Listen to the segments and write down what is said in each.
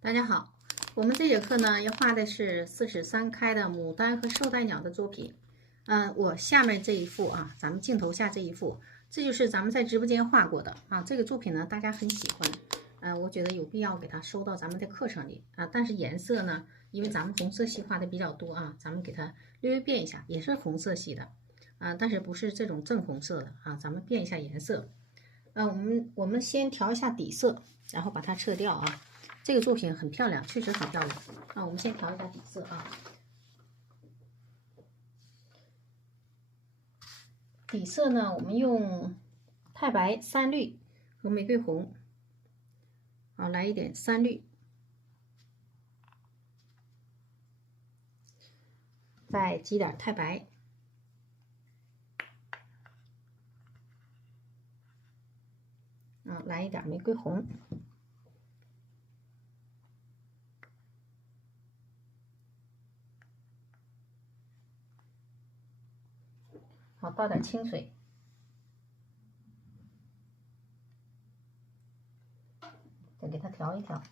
大家好，我们这节课呢要画的是43开的牡丹和绶带鸟的作品。我下面这一幅啊，咱们镜头下这一幅，这就是咱们在直播间画过的啊。这个作品呢，大家很喜欢，我觉得有必要给它收到咱们的课程里啊。但是颜色呢，因为咱们红色系画的比较多啊，咱们给它略微变一下，也是红色系的啊，但是不是这种正红色的啊，咱们变一下颜色。我们先调一下底色，然后把它撤掉啊。这个作品很漂亮，确实很漂亮啊。我们先调一下底色啊。底色呢，我们用太白、三绿和玫瑰红啊，来一点三绿，再挤点太白，来一点玫瑰红。好，倒点清水，再给它调一调。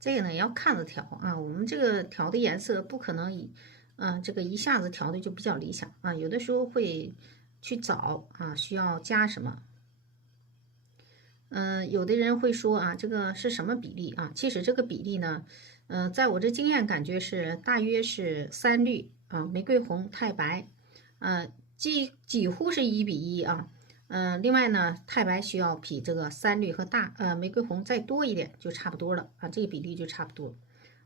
这个呢要看着调啊，我们这个调的颜色不可能这个一下子调的就比较理想啊，有的时候会去找啊，需要加什么。有的人会说啊，这个是什么比例啊？其实这个比例呢，在我这经验感觉是大约是三绿啊，玫瑰红、太白，几乎是1:1啊。另外呢，太白需要比这个三绿和玫瑰红再多一点，就差不多了啊，这个比例就差不多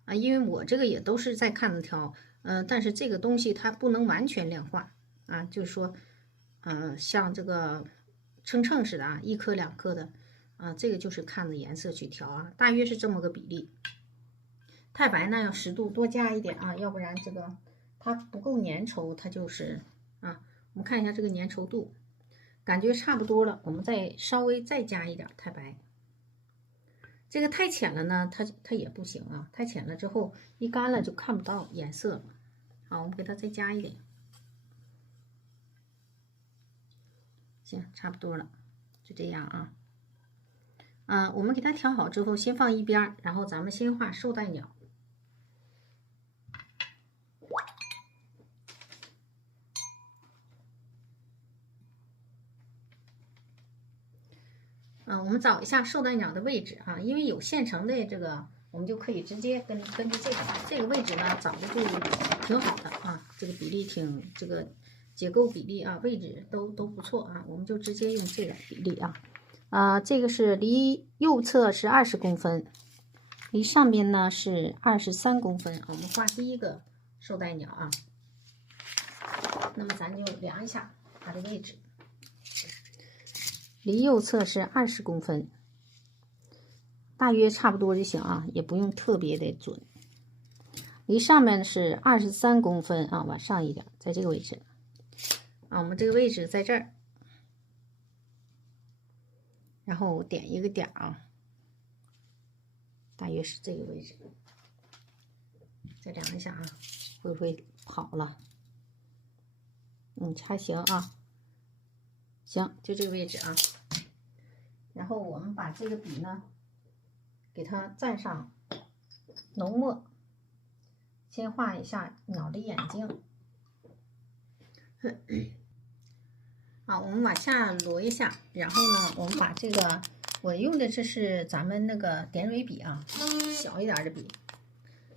啊。因为我这个也都是在看着调，但是这个东西它不能完全量化啊，就是说，像这个称似的啊，1颗2颗的。这个就是看着颜色去调啊，大约是这么个比例。太白呢要适度多加一点啊，要不然这个它不够粘稠，它就是啊。我们看一下这个粘稠度，感觉差不多了，我们稍微再加一点太白。这个太浅了呢，它也不行啊，太浅了之后一干了就看不到颜色了。好，我们给它再加一点，行，差不多了，就这样啊。我们给它调好之后，先放一边，然后咱们先画绶带鸟。我们找一下绶带鸟的位置啊，因为有现成的这个，我们就可以直接根据这个位置呢找的就挺好的啊，这个比例这个结构比例啊，位置都不错啊，我们就直接用这个比例啊。这个是离右侧是20公分，离上边呢是23公分。我们画第一个绶带鸟啊，那么咱就量一下它的位置。离右侧是20公分，大约差不多就行啊，也不用特别的准。离上面是23公分啊，往上一点，在这个位置啊，我们这个位置在这儿，然后点一个点啊，大约是这个位置。再量一下啊，会不会跑了？还行啊，行，就这个位置啊。然后我们把这个笔呢，给它蘸上浓墨，先画一下鸟的眼睛。好，我们往下挪一下，然后呢，我们把这个，我用的这是咱们那个点蕊笔啊，小一点的笔。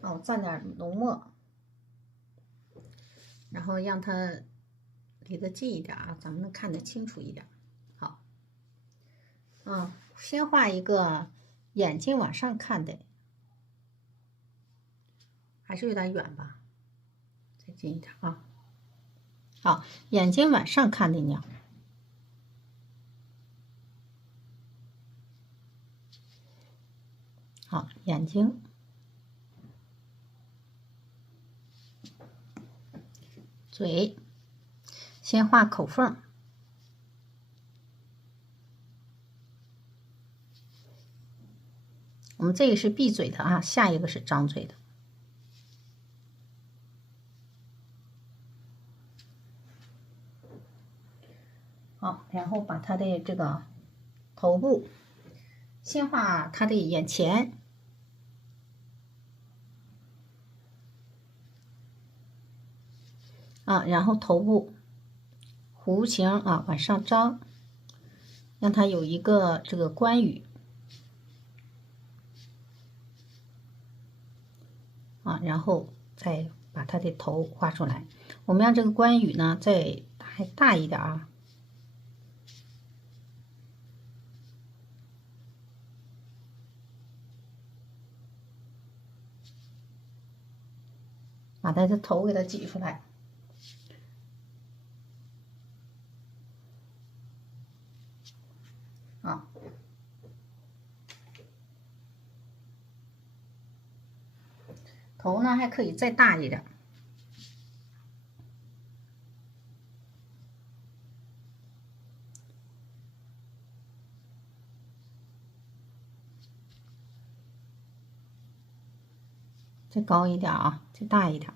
我蘸点浓墨，然后让它离得近一点啊，咱们能看得清楚一点。好，先画一个眼睛往上看的，还是有点远吧，再近一点啊。好，眼睛往上看的鸟。好，眼睛，嘴，先画口缝。我们这个是闭嘴的啊，下一个是张嘴的。好，然后把它的这个头部，先画它的眼前，然后头部弧形往上张，让它有一个这个关羽然后再把它的头画出来。我们让这个关羽呢再大一点把它的头给它挤出来。头呢还可以再大一点，再高一点再大一点。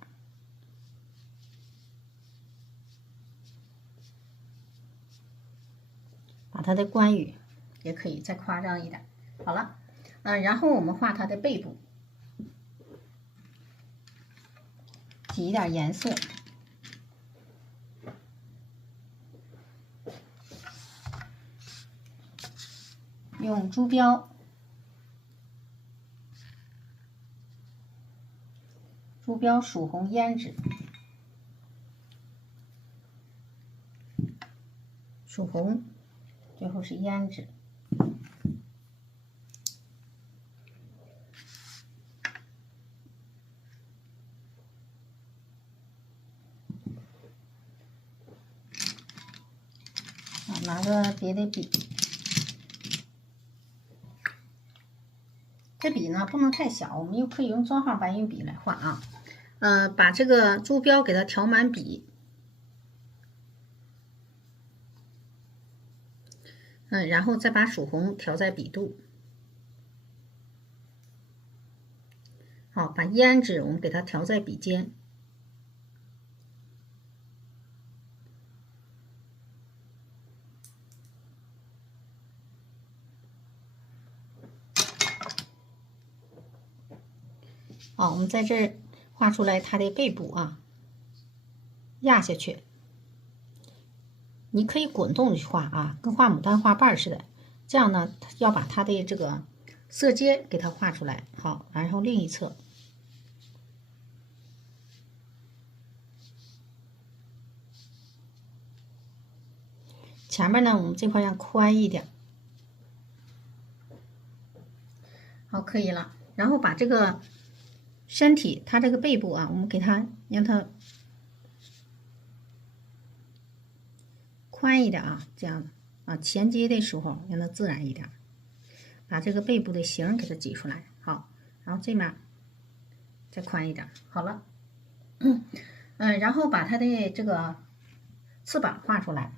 把它的关羽也可以再夸张一点。好了，然后我们画它的背部。挤一点颜色，用珠标，曙红胭脂，曙红，最后是胭脂。拿个别的笔，这笔呢不能太小，我们又可以用专号白云笔来画把这个珠标给它调满笔，然后再把曙红调在笔肚，好，把胭脂我们给它调在笔尖。好，我们在这儿画出来它的背部压下去。你可以滚动去画跟画牡丹花瓣似的。这样呢，要把它的这个色阶给它画出来。好，然后另一侧，前面呢，我们这块要宽一点。好，可以了。然后把这个身体，它这个背部我们给它让它宽一点这样前接的时候让它自然一点，把这个背部的形给它挤出来。好，然后这面再宽一点。好了，然后把它的这个翅膀画出来。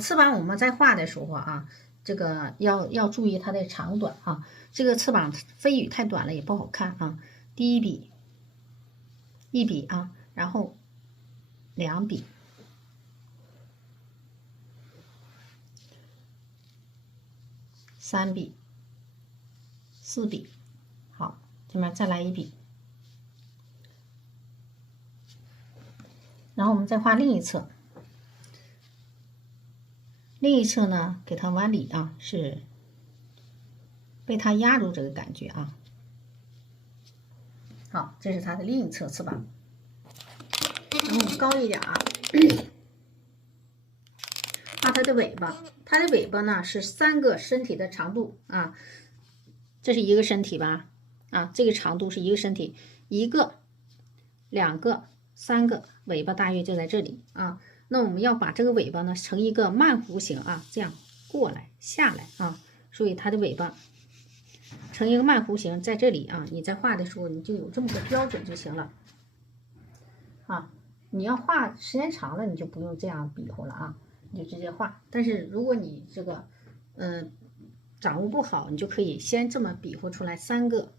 翅膀我们在画的时候这个要注意它的长短这个翅膀飞羽太短了也不好看第一笔1笔然后2笔，3笔，4笔，好，这边再来1笔，然后我们再画另一侧。另一侧呢，给它往里是被它压住这个感觉好，这是它的另一侧翅膀。然后高一点画它的尾巴。它的尾巴呢是3个身体的长度这是一个身体吧这个长度是一个身体，1个、2个、3个，尾巴大约就在这里那我们要把这个尾巴呢成一个慢弧形这样过来下来所以它的尾巴成一个慢弧形，在这里你在画的时候你就有这么个标准就行了你要画时间长了你就不用这样比划了你就直接画。但是如果你这个掌握不好，你就可以先这么比划出来3个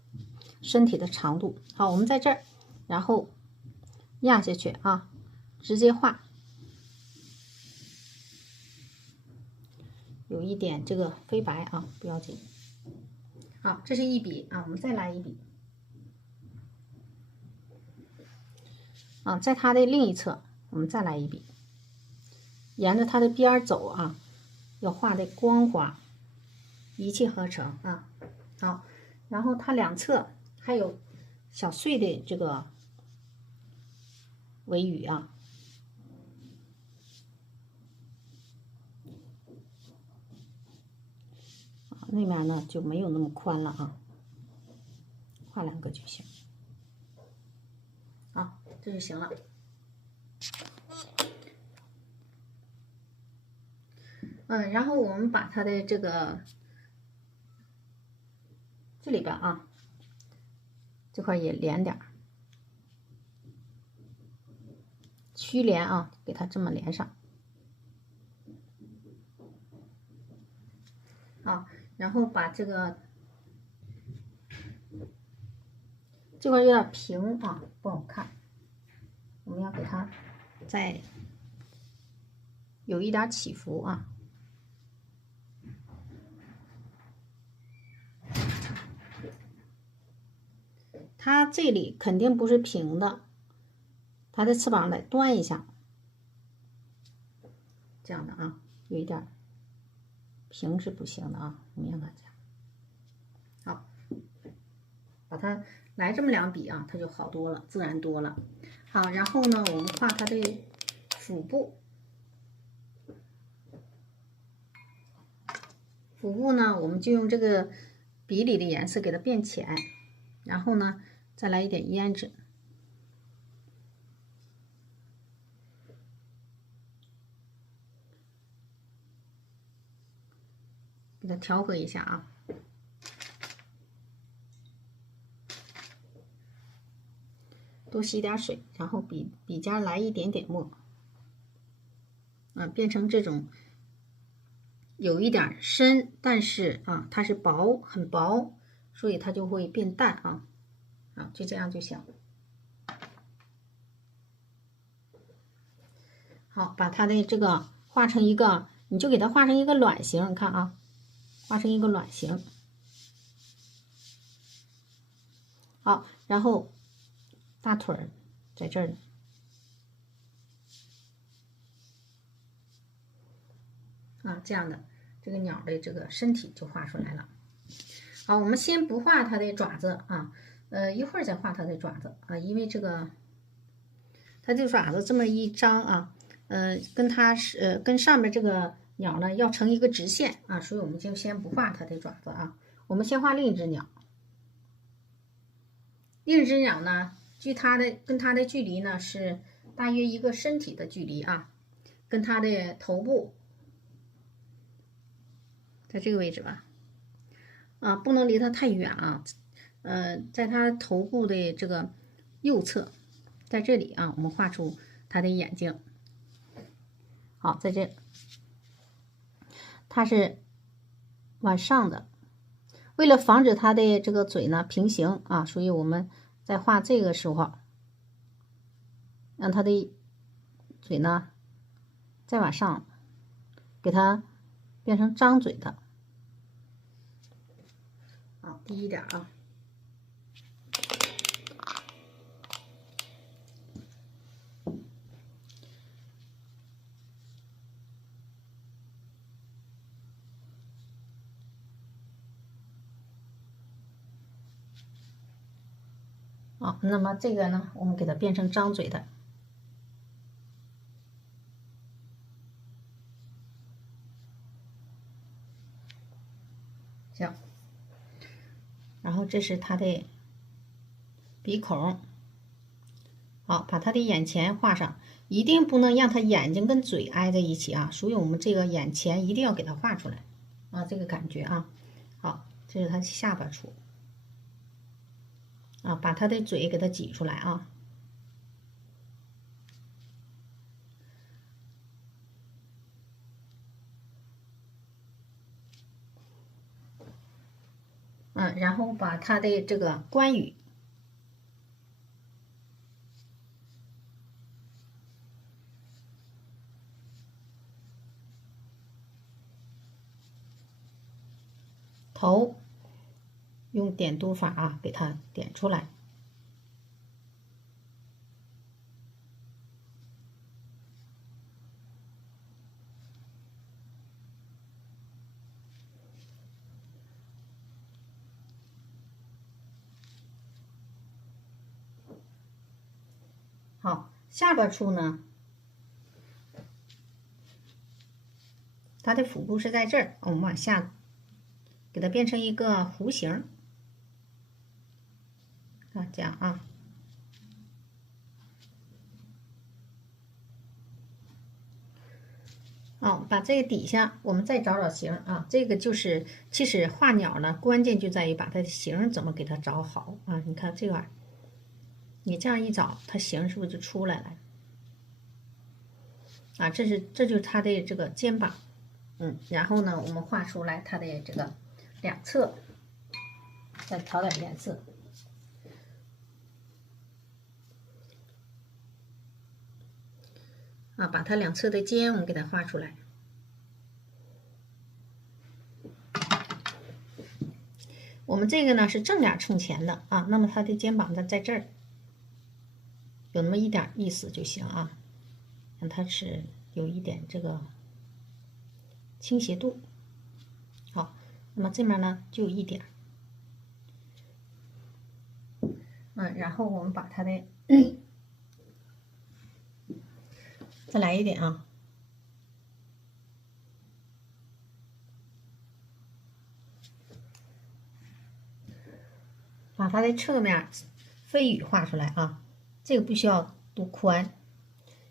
身体的长度。好，我们在这儿然后压下去直接画有一点这个飞白啊，不要紧。好，这是一笔啊，我们再来一笔啊，在它的另一侧，我们再来一笔，沿着它的边儿走啊，要画的光滑，一气呵成啊。好，然后它两侧还有小碎的这个尾羽啊。那面呢就没有那么宽了啊，画2个就行。好，这就行了。然后我们把它的这个这里边啊，这块也连点儿，曲连啊，给它这么连上。啊，然后把这个这块有点平啊，不好看，我们要给它再有一点起伏啊。它这里肯定不是平的，它的翅膀得端一下，这样的啊，有一点平是不行的啊，我们让它这样。好，把它来这么2笔啊，它就好多了，自然多了。好，然后呢，我们画它的腹部。腹部呢，我们就用这个笔里的颜色给它变浅，然后呢，再来一点胭脂，给它调和一下啊。多吸点水，然后笔尖来一点点墨，变成这种有一点深，但是啊，它是薄，很薄，所以它就会变淡啊。就这样就行。好，把它的这个画成一个，你就给它画成一个卵形，你看啊，画成一个卵形。好，然后大腿儿在这儿。这样的这个鸟的这个身体就画出来了。好，我们先不画它的爪子啊，一会儿再画它的爪子啊，因为这个它这爪子这么一张啊，跟上面这个鸟呢要成一个直线啊，所以我们就先不画它的爪子啊，我们先画另一只鸟。另一只鸟呢，跟它的距离呢是大约一个身体的距离啊，跟它的头部在这个位置吧，不能离它太远啊，在它头部的这个右侧，在这里啊，我们画出它的眼睛。好，在这，它是往上的，为了防止它的这个嘴呢平行啊，所以我们在画这个时候，让它的嘴呢再往上，给它变成张嘴的。低一点啊。那么这个呢，我们给它变成张嘴的。行，然后这是它的鼻孔。好，把它的眼前画上，一定不能让它眼睛跟嘴挨在一起啊，所以我们这个眼前一定要给它画出来啊，这个感觉啊。好，这是它下巴处啊，把它的嘴给它挤出来啊。然后把它的这个关羽头用点读法啊，给它点出来。好，下巴处呢，它的腹部是在这儿，我们往下给它变成一个弧形啊，这样啊。好，把这个底下我们再找找形啊，这个就是其实画鸟呢，关键就在于把它的形怎么给它找好啊。你看这块，你这样一找，它形是不是就出来了？啊，这就是它的这个肩膀，然后呢，我们画出来它的这个两侧，再调点颜色。啊，把它两侧的肩我们给它画出来。我们这个呢是正脸冲前的啊，那么它的肩膀在这儿，有那么一点意思就行啊，让它是有一点这个倾斜度。好，那么这面呢就有一点，然后我们把它的再来一点啊。把它的侧面飞羽画出来啊，这个不需要多宽，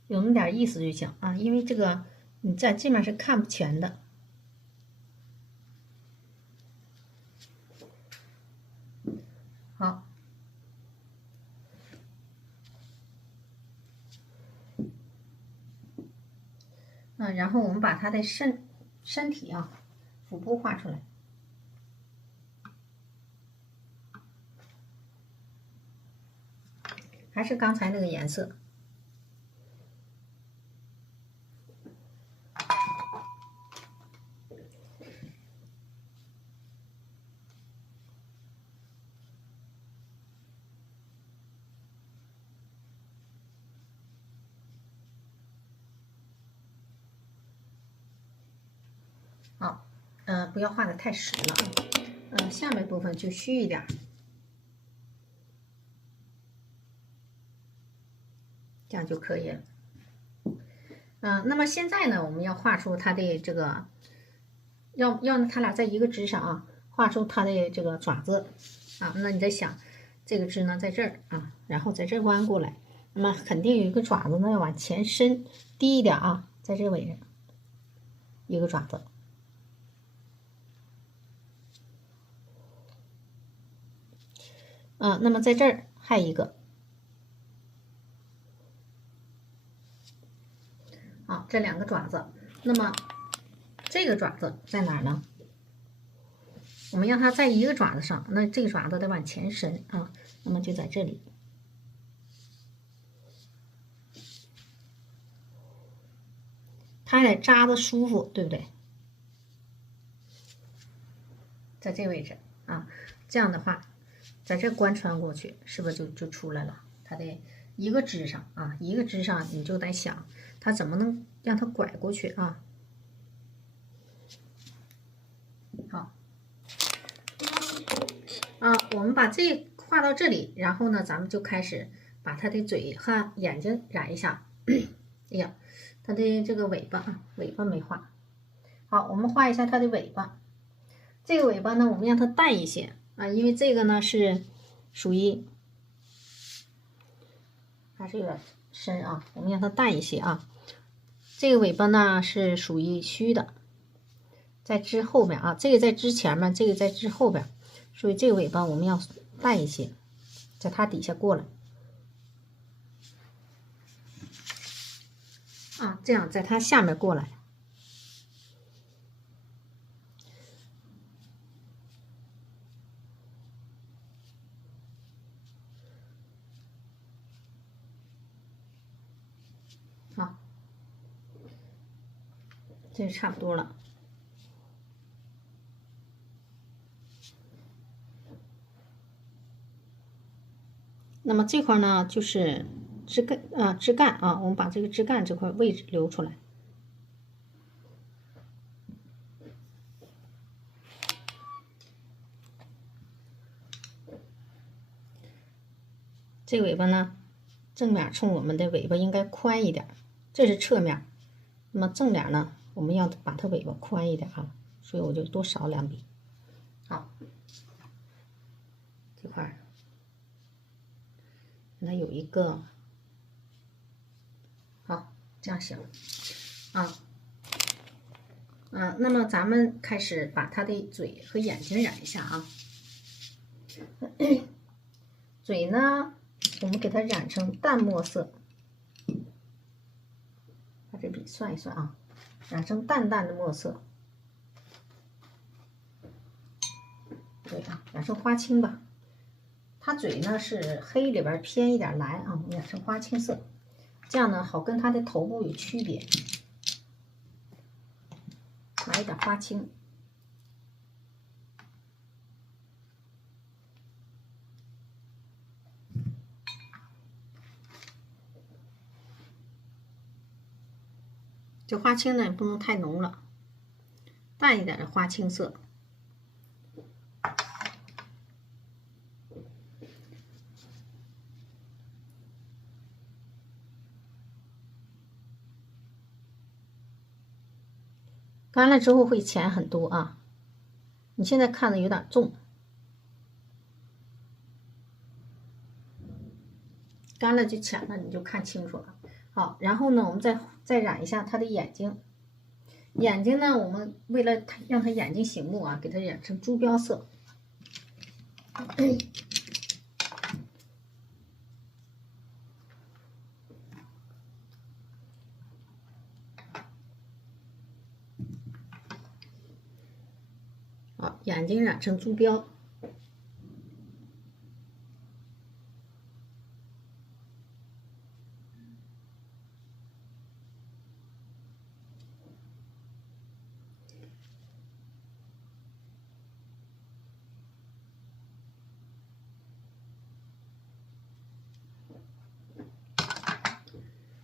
有那么点意思就行啊，因为这个你在这面是看不全的。好，然后我们把它的身体啊，腹部画出来。还是刚才那个颜色。好，不要画的太实了，下面部分就虚一点，这样就可以了。那么现在呢，我们要画出它的这个，要它俩在一个枝上啊，画出它的这个爪子啊。那你在想，这个枝呢在这儿啊，然后在这儿弯过来，那么肯定有一个爪子呢要往前伸，低一点啊，在这位置一个爪子。那么在这儿还一个。好，这两个爪子，那么这个爪子在哪儿呢？我们让它在一个爪子上，那这个爪子得往前伸啊，那么就在这里。它得扎的舒服，对不对？在这位置啊，这样的话，在这贯穿过去，是不是就出来了？它的一个枝上啊，一个枝上你就得想，它怎么能让它拐过去啊？好，我们把这画到这里，然后呢，咱们就开始把它的嘴和眼睛染一下。哎呀，它的这个尾巴啊，尾巴没画。好，我们画一下它的尾巴。这个尾巴呢，我们让它淡一些啊，因为这个呢是属于还是有点深啊，我们让它淡一些啊。这个尾巴呢是属于虚的，在枝后面啊，这个在枝前面，这个在枝后边，所以这个尾巴我们要淡一些，在它底下过来啊，这样在它下面过来。好，这就差不多了。那么这块呢就是枝干啊，我们把这个枝干这块位置留出来。这尾巴呢，正面冲我们的尾巴应该宽一点，这是侧面。那么正脸呢，我们要把它尾巴宽一点啊，所以我就多少2笔。好，这块让它有一个，好，这样行啊。那么咱们开始把它的嘴和眼睛染一下啊。嘴呢，我们给它染成淡墨色，把这笔算一算啊，染成淡淡的墨色。对啊，染成花青吧。它嘴呢是黑里边偏一点蓝啊，我们染成花青色，这样呢好跟它的头部有区别。来一点花青。这花青呢也不能太浓了，淡一点的花青色。干了之后会浅很多啊，你现在看的有点重，干了就浅了，你就看清楚了。好，然后呢，我们再染一下它的眼睛。眼睛呢，我们为了让它眼睛醒目啊，给它染成朱标色。好，眼睛染成朱标。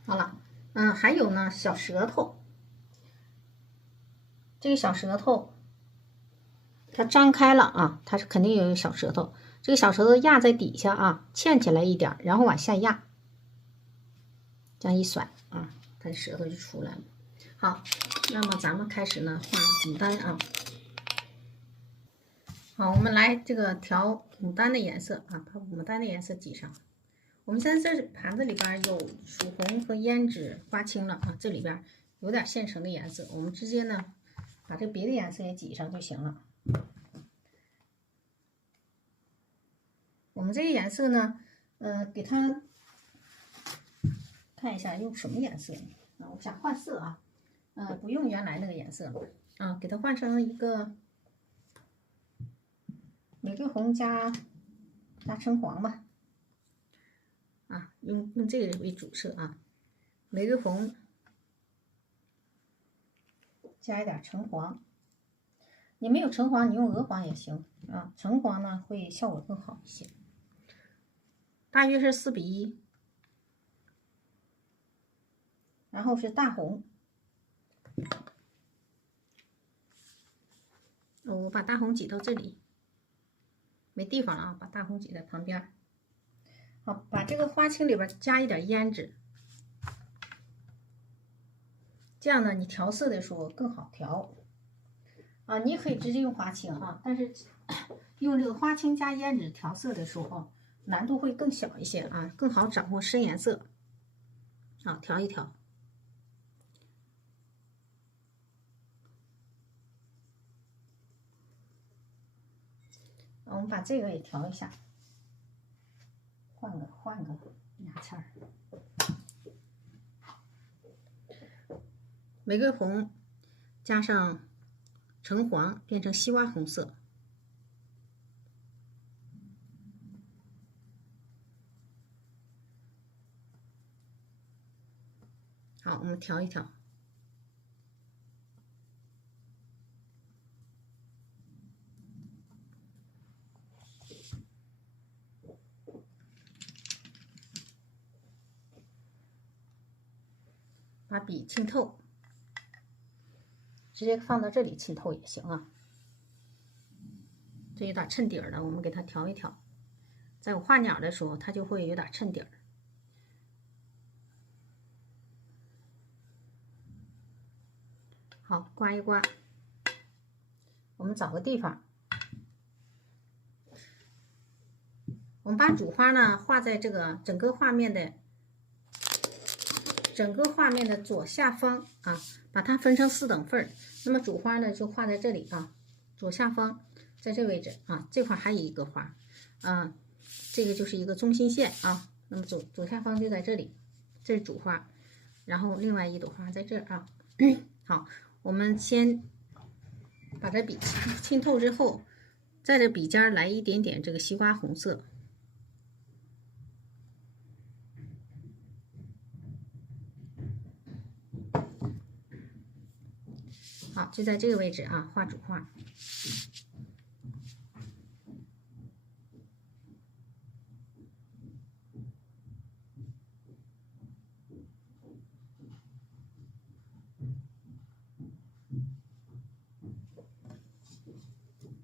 好了，还有呢，小舌头。这个小舌头，它张开了啊，它是肯定有一个小舌头。这个小舌头压在底下啊，嵌起来一点，然后往下压，这样一甩啊，它的舌头就出来了。好，那么咱们开始呢画牡丹啊。好，我们来这个调牡丹的颜色啊，把牡丹的颜色挤上。我们现在这盘子里边有曙红和胭脂、花青了啊，这里边有点现成的颜色，我们直接呢把这别的颜色也挤上就行了。我们这个颜色呢，给它看一下用什么颜色啊？我想换色啊，不用原来那个颜色了啊，给它换成一个玫瑰红加橙黄吧。啊，用这个为主色啊，玫瑰红加一点橙黄。你没有橙黄，你用鹅黄也行啊，橙黄呢会效果更好一些。大约是4:1，然后是大红。我把大红挤到这里，没地方了啊，把大红挤在旁边。好，把这个花青里边加一点胭脂，这样呢，你调色的时候更好调啊。你可以直接用花青啊，但是用这个花青加胭脂调色的时候啊，难度会更小一些啊，更好掌握深颜色。好，调一调。我们把这个也调一下，换个牙签儿。玫瑰红加上橙黄变成西瓜红色。好，我们调一调。把笔浸透，直接放到这里浸透也行啊。这有点衬底儿了，我们给它调一调，在我画鸟的时候，它就会有点衬底儿。好，刮一刮，我们找个地方，我们把主花呢画在这个整个画面的左下方啊，把它分成4等份儿。那么主花呢就画在这里啊，左下方，在这位置啊，这块还有一个花啊，这个就是一个中心线啊。那么左下方就在这里，这是主花，然后另外一朵花在这儿啊。好，我们先把这笔浸透之后，在这笔尖来一点点这个西瓜红色。好，就在这个位置啊，画主花。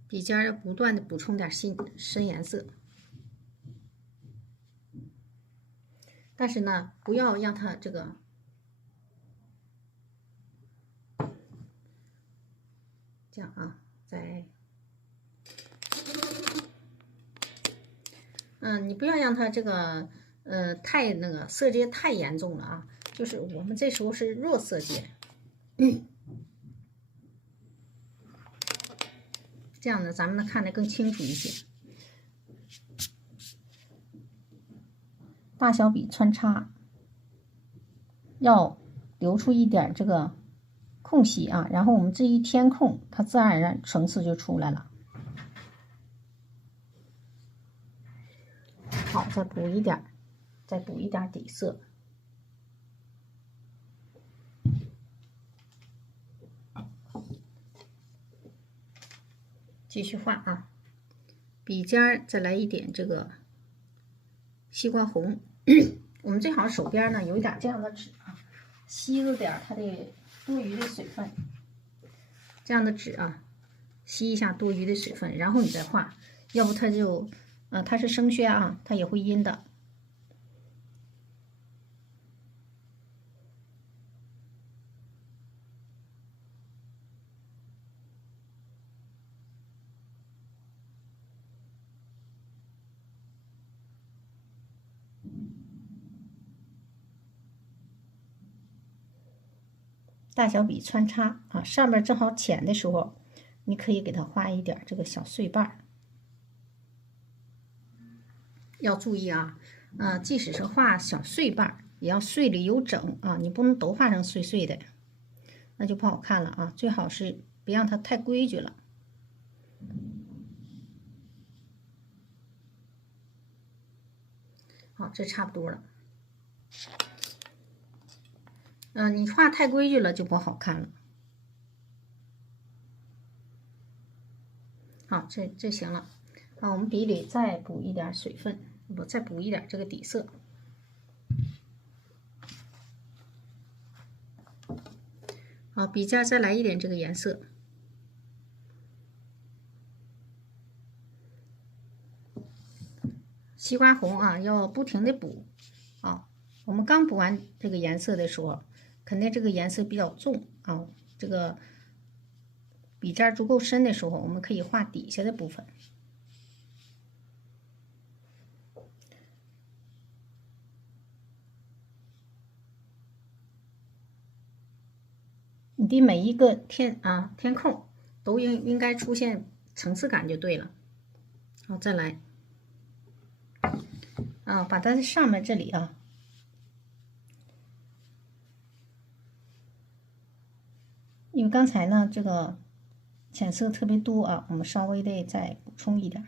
笔尖要不断的补充点深颜色，但是呢，不要让它这个这样啊，你不要让它这个太那个色阶太严重了啊，就是我们这时候是弱色阶。这样呢，咱们能看得更清楚一些。大小笔穿插，要留出一点这个空隙啊，然后我们这一填空，它自然而然层次就出来了。好，再补一点底色。继续画啊，笔尖再来一点这个西瓜红。我们最好手边呢有一点这样的纸啊，吸着点它的多余的水分。这样的纸啊，吸一下多余的水分，然后你再画，要不它就它是生宣啊，它也会阴的。大小笔穿插啊，上面正好浅的时候，你可以给它画一点这个小碎瓣。要注意啊，即使是画小碎瓣，也要碎里有整啊，你不能都画成碎碎的，那就不好看了啊。最好是别让它太规矩了。好，这差不多了。你画太规矩了就不好看了。好，这行了。好，我们笔里再补一点水分，再补一点这个底色。好，笔尖再来一点这个颜色。西瓜红啊，要不停的补啊。我们刚补完这个颜色的时候，肯定这个颜色比较重啊。这个笔尖足够深的时候，我们可以画底下的部分。你的每一个填空都应该出现层次感就对了。好，再来啊，把它上面这里啊，因为刚才呢这个浅色特别多啊，我们稍微的再补充一点。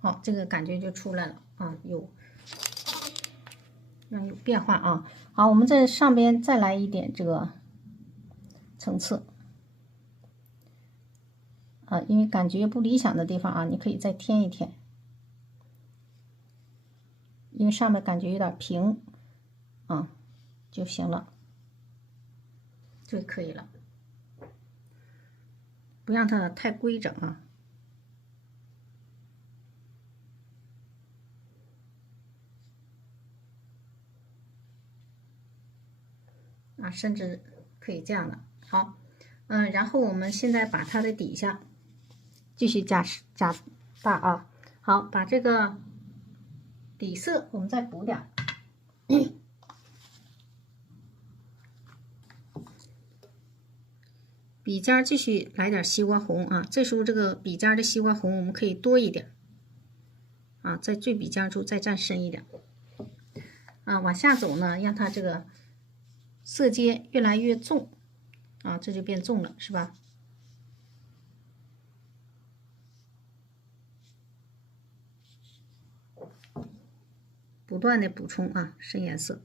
好，这个感觉就出来了啊，有变化啊。好，我们在上边再来一点这个层次啊，因为感觉不理想的地方啊，你可以再添一添，因为上面感觉有点平啊就行了，就可以了，不让它太规整啊。啊，甚至可以这样的。好，然后我们现在把它的底下继续加大啊。好，把这个底色我们再补点儿，笔尖继续来点西瓜红啊。这时候这个笔尖的西瓜红我们可以多一点啊，在最笔尖处再蘸深一点啊。往下走呢，让它这个色阶越来越重啊，这就变重了，是吧？不断的补充啊，深颜色。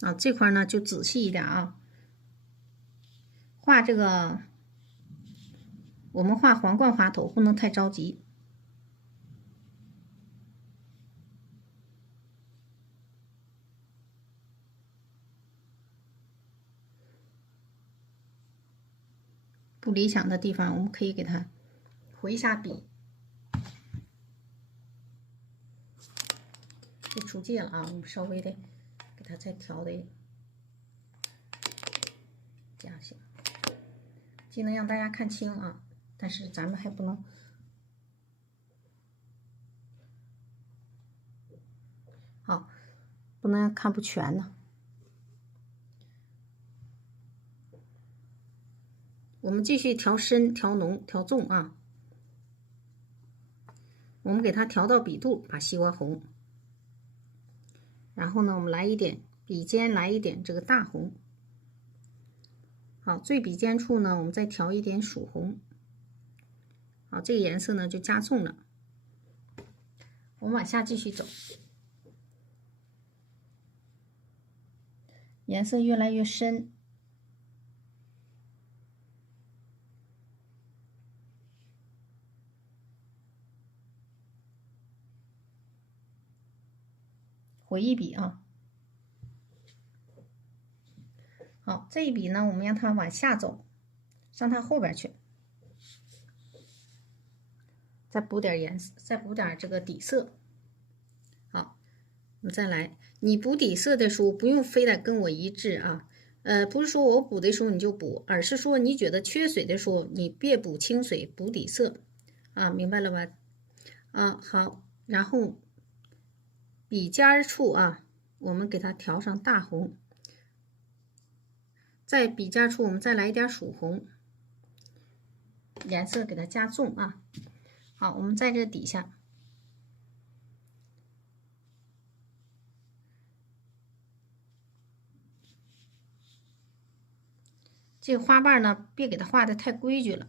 啊，这块呢就仔细一点啊。画这个，我们画皇冠花头不能太着急。不理想的地方，我们可以给它回一下笔，就出界了啊。我们稍微的给它再调的这样行，既能让大家看清啊，但是咱们还不能好，不能看不全呢。我们继续调深、调浓、调重啊。我们给它调到笔肚，把西瓜红。然后呢，我们来一点笔尖，来一点这个大红。好，最笔尖处呢，我们再调一点曙红。好，这个颜色呢就加重了。我们往下继续走，颜色越来越深。回一笔啊。好，这一笔呢，我们让它往下走，上它后边去，再补点颜色，再补点这个底色。好，我们再来。你补底色的时候，不用非得跟我一致啊。不是说我补的时候你就补，而是说你觉得缺水的时候，你别补清水，补底色啊，明白了吧？啊，好，然后笔尖处啊，我们给它调上大红。在笔尖处，我们再来一点曙红，颜色给它加重啊。好，我们在这底下，这个花瓣呢，别给它画的太规矩了。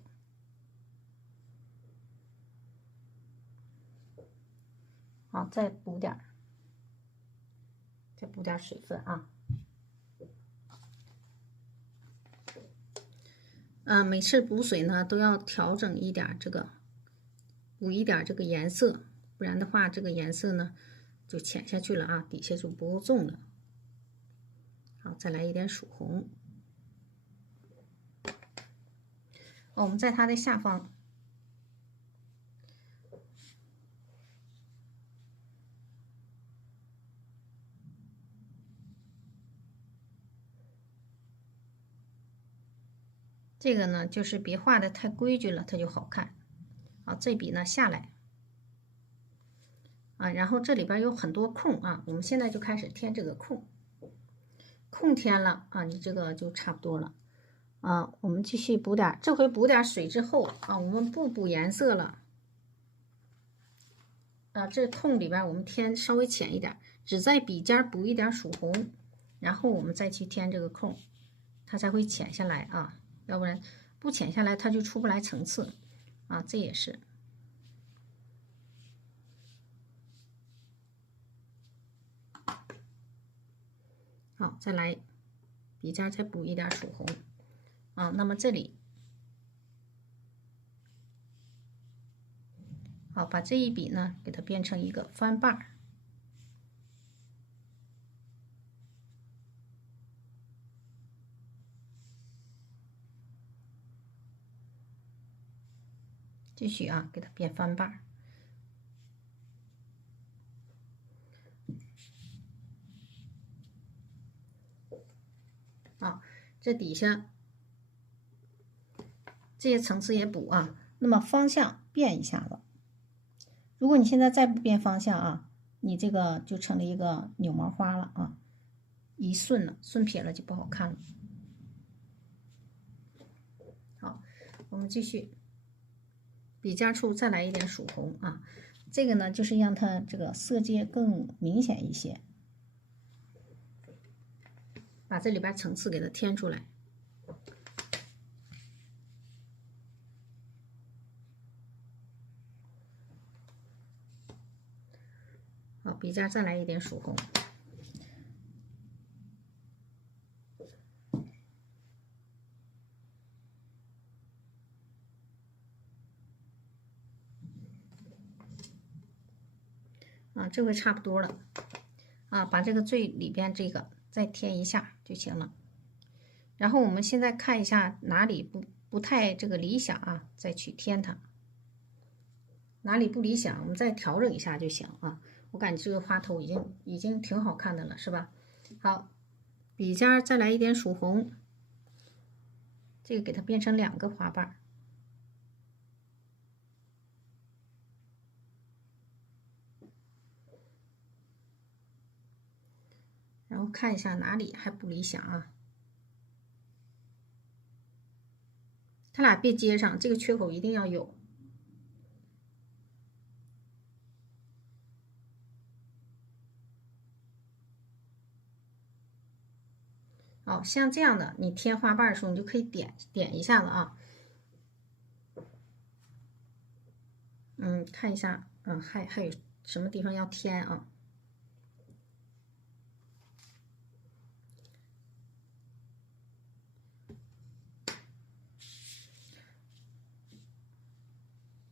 好，再补点水分啊。每次补水呢都要调整一点这个，补一点这个颜色，不然的话这个颜色呢就浅下去了啊，底下就不够重了。好，再来一点曙红。我们在它的下方，这个呢就是别画的太规矩了，它就好看。好，这笔呢下来。然后这里边有很多空啊，我们现在就开始填这个空，空填了啊，你这个就差不多了啊。我们继续补点，这回补点水之后啊，我们不补颜色了啊。这空里边我们填稍微浅一点，只在笔尖补一点曙红，然后我们再去填这个空，它才会浅下来啊，要不然不浅下来它就出不来层次啊。这也是。好，再来笔尖再补一点曙红啊。那么这里好，把这一笔呢给它变成一个翻瓣儿。继续啊，给它变翻瓣儿。啊，这底下这些层次也补啊。那么方向变一下子，如果你现在再不变方向啊，你这个就成了一个扭毛花了啊，一顺了，顺撇了就不好看了。好，我们继续，笔尖处再来一点曙红啊，这个呢就是让它这个色阶更明显一些，把这里边层次给它添出来。好，笔尖再来一点曙红。啊，这回差不多了啊，把这个最里边这个再添一下就行了。然后我们现在看一下哪里不太这个理想啊，再去添它。哪里不理想，我们再调整一下就行啊。我感觉这个花头已经挺好看的了，是吧？好，笔尖再来一点曙红，这个给它变成2个花瓣。然后看一下哪里还不理想啊，它俩别接上，这个缺口一定要有。好，像这样的，你添花瓣的时候，你就可以点一下子啊。看一下，还有什么地方要添啊？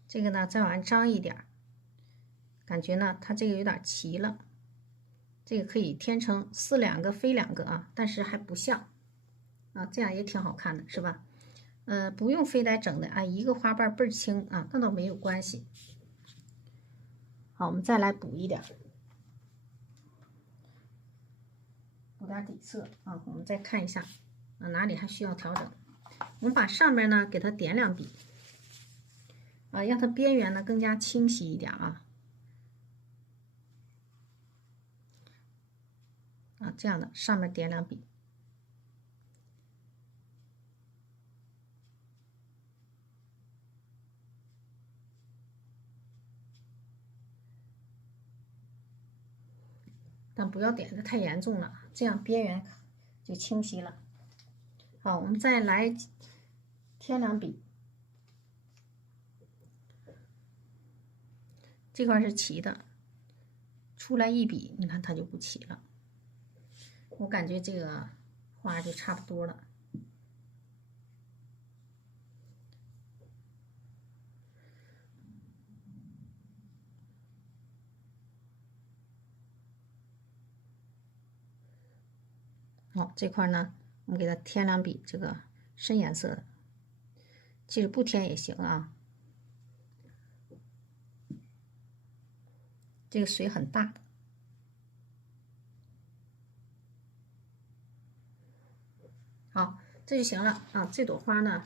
这个呢，再往上张一点，感觉呢，它这个有点齐了。这个可以添成似2个非2个啊，但是还不像啊，这样也挺好看的，是吧？不用非得整的啊，一个花瓣倍儿轻啊，那倒没有关系。好，我们再来补一点，补点底色啊。我们再看一下啊，哪里还需要调整？我们把上面呢给它点2笔啊，让它边缘呢更加清晰一点啊。这样的上面点2笔。但不要点的太严重了，这样边缘就清晰了。好，我们再来添2笔，这块是齐的，出来1笔，你看它就不齐了。我感觉这个花就差不多了。好，这块呢，我们给它添2笔这个深颜色的，其实不添也行啊。这个水很大的。好，这就行了啊。这朵花呢，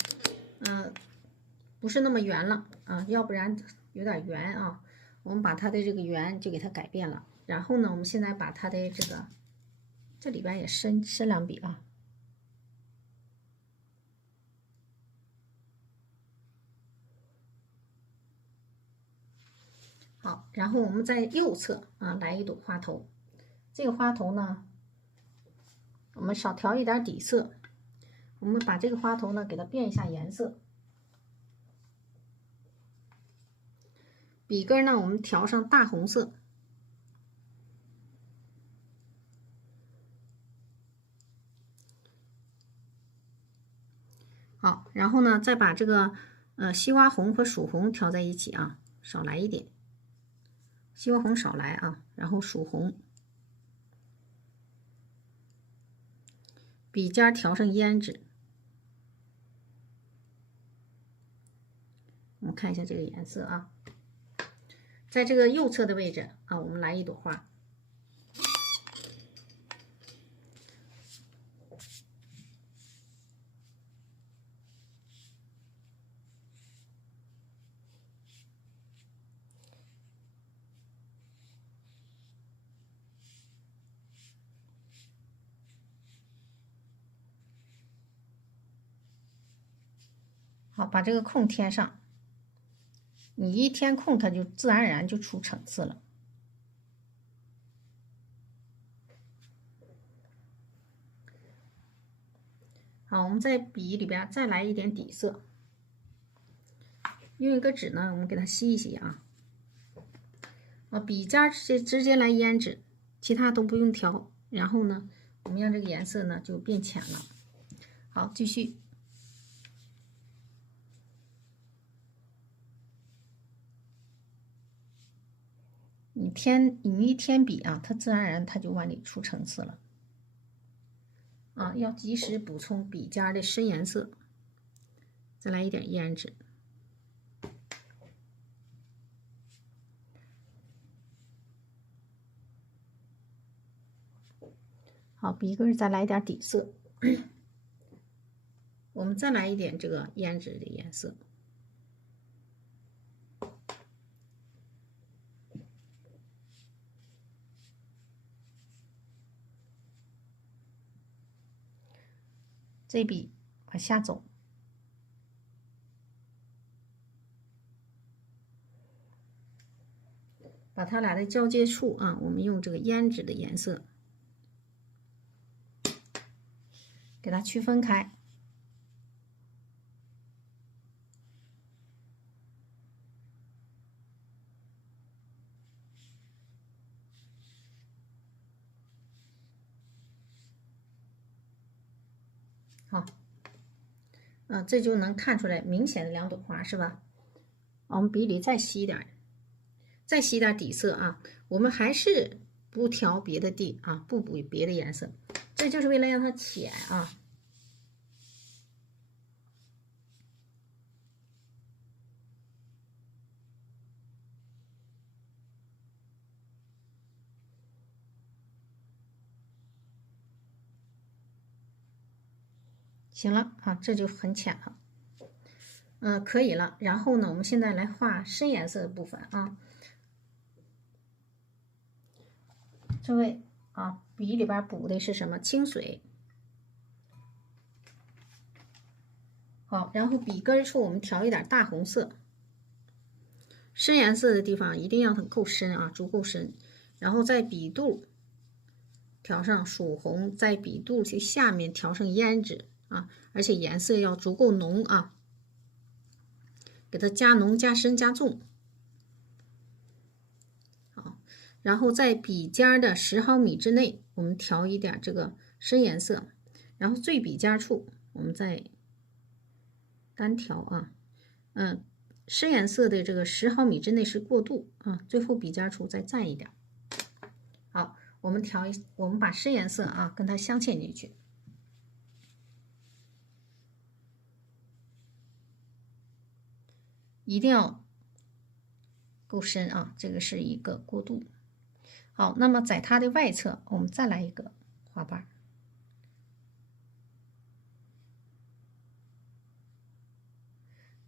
不是那么圆了啊，要不然有点圆啊。我们把它的这个圆就给它改变了。然后呢，我们现在把它的这里边也深2笔啊。好，然后我们在右侧啊来一朵花头。这个花头呢，我们少调一点底色。我们把这个花头呢给它变一下颜色。笔根呢，我们调上大红色。好，然后呢，再把这个西瓜红和曙红调在一起啊，少来一点，西瓜红少来啊，然后曙红，笔尖调成胭脂。我们看一下这个颜色啊，在这个右侧的位置啊，我们来一朵花。好，把这个空填上。你一填空，它就自然而然就出层次了。好，我们在笔里边再来一点底色，用一个纸呢，我们给它吸一吸啊。笔尖直接来胭脂，其他都不用调。然后呢，我们让这个颜色呢就变浅了。好，继续。你一添笔啊，它自然而然它就往里出层次了。啊，要及时补充笔尖的深颜色。再来一点胭脂。好，笔根再来一点底色。我们再来一点这个胭脂的颜色。这笔往下走，把它俩的交接处啊，我们用这个胭脂的颜色给它区分开。好，这就能看出来明显的两朵花是吧？我们笔里再吸一点，再吸点底色啊。我们还是不调别的地啊，不补别的颜色，这就是为了让它浅啊。行了啊，这就很浅了。可以了。然后呢，我们现在来画深颜色的部分啊。这位啊，笔里边补的是什么？清水。好，然后笔根处我们调一点大红色。深颜色的地方一定要很够深啊，足够深。然后在笔肚调上曙红，在笔肚的下面调上胭脂啊，而且颜色要足够浓啊，给它加浓、加深、加重。好，然后在笔尖的10毫米之内，我们调一点这个深颜色，然后最笔尖处我们再单调啊，深颜色的这个10毫米之内是过渡啊，最后笔尖处再蘸一点。好，我们把深颜色啊跟它镶嵌进去，一定要够深啊，这个是一个过渡。好，那么在它的外侧，我们再来一个花瓣。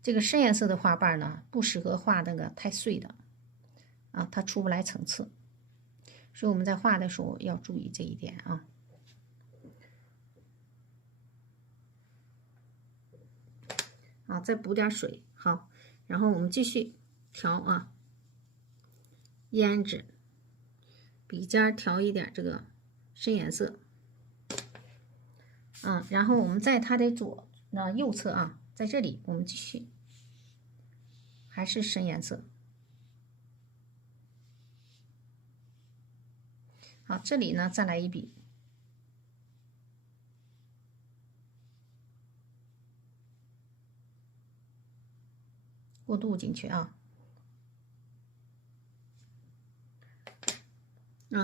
这个深颜色的花瓣呢，不适合画那个太碎的啊，它出不来层次，所以我们在画的时候要注意这一点啊。好，再补点水，好，然后我们继续调啊，胭脂，笔尖调一点这个深颜色，然后我们在它的右侧啊，在这里我们继续还是深颜色。好，这里呢再来一笔，过渡进去啊。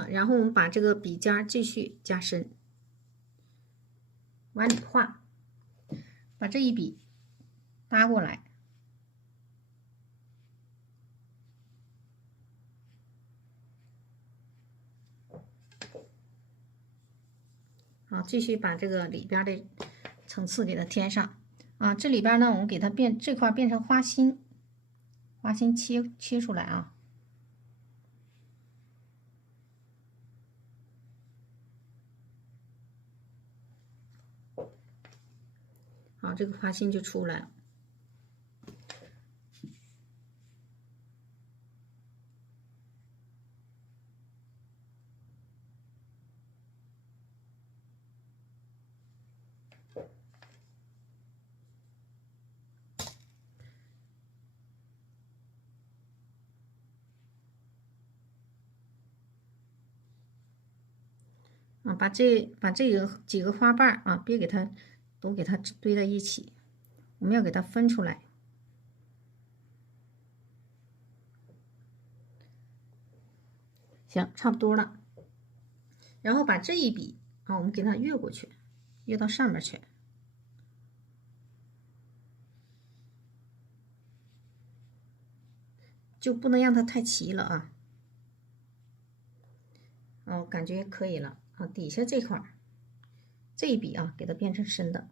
然后我们把这个笔尖继续加深，往里画，把这一笔搭过来。好，继续把这个里边的层次给它添上啊。这里边呢，我们给它这块变成花心，花心切出来啊。好，这个花心就出来了。啊，把这个几个花瓣啊，别给它都给它堆在一起，我们要给它分出来。行，差不多了。然后把这一笔啊，我们给它越过去，越到上面去，就不能让它太齐了啊。哦，感觉可以了啊。底下这块这一笔啊，给它变成深的。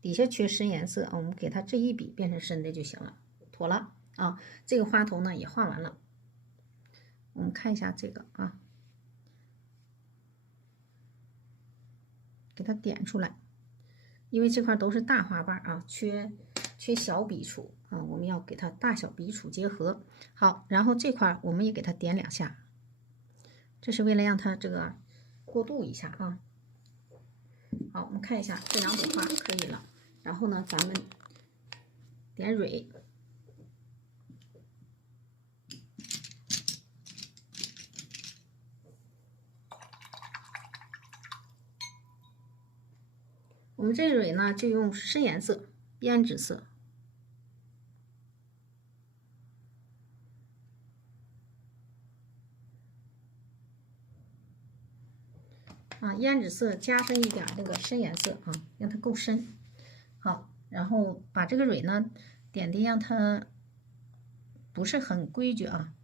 底下缺深颜色啊，我们给它这一笔变成深的就行了，妥了啊。这个花头呢也画完了，我们看一下这个啊，给它点出来，因为这块都是大花瓣啊，缺小笔触啊，我们要给它大小笔触结合。好，然后这块我们也给它点2下，这是为了让它这个过渡一下啊。好，我们看一下这2朵花可以了。然后呢，咱们点蕊，我们这蕊呢就用深颜色，胭脂色。啊，胭脂色加上一点这个深颜色啊，让它够深。好，然后把这个蕊呢点的让它不是很规矩啊。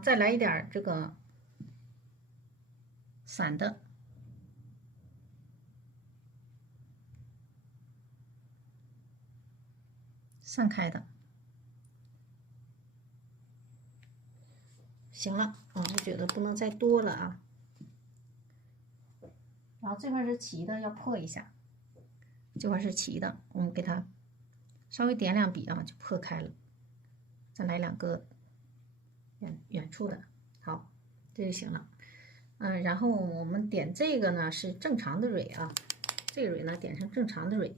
再来一点这个散的，散开的，行了啊，我觉得不能再多了啊。然后这块是齐的，要破一下，这块是齐的，我们给它稍微点2笔啊，就破开了。再来2个远处的，好，这就行了。然后我们点这个呢是正常的蕊啊，这个蕊呢点成正常的蕊。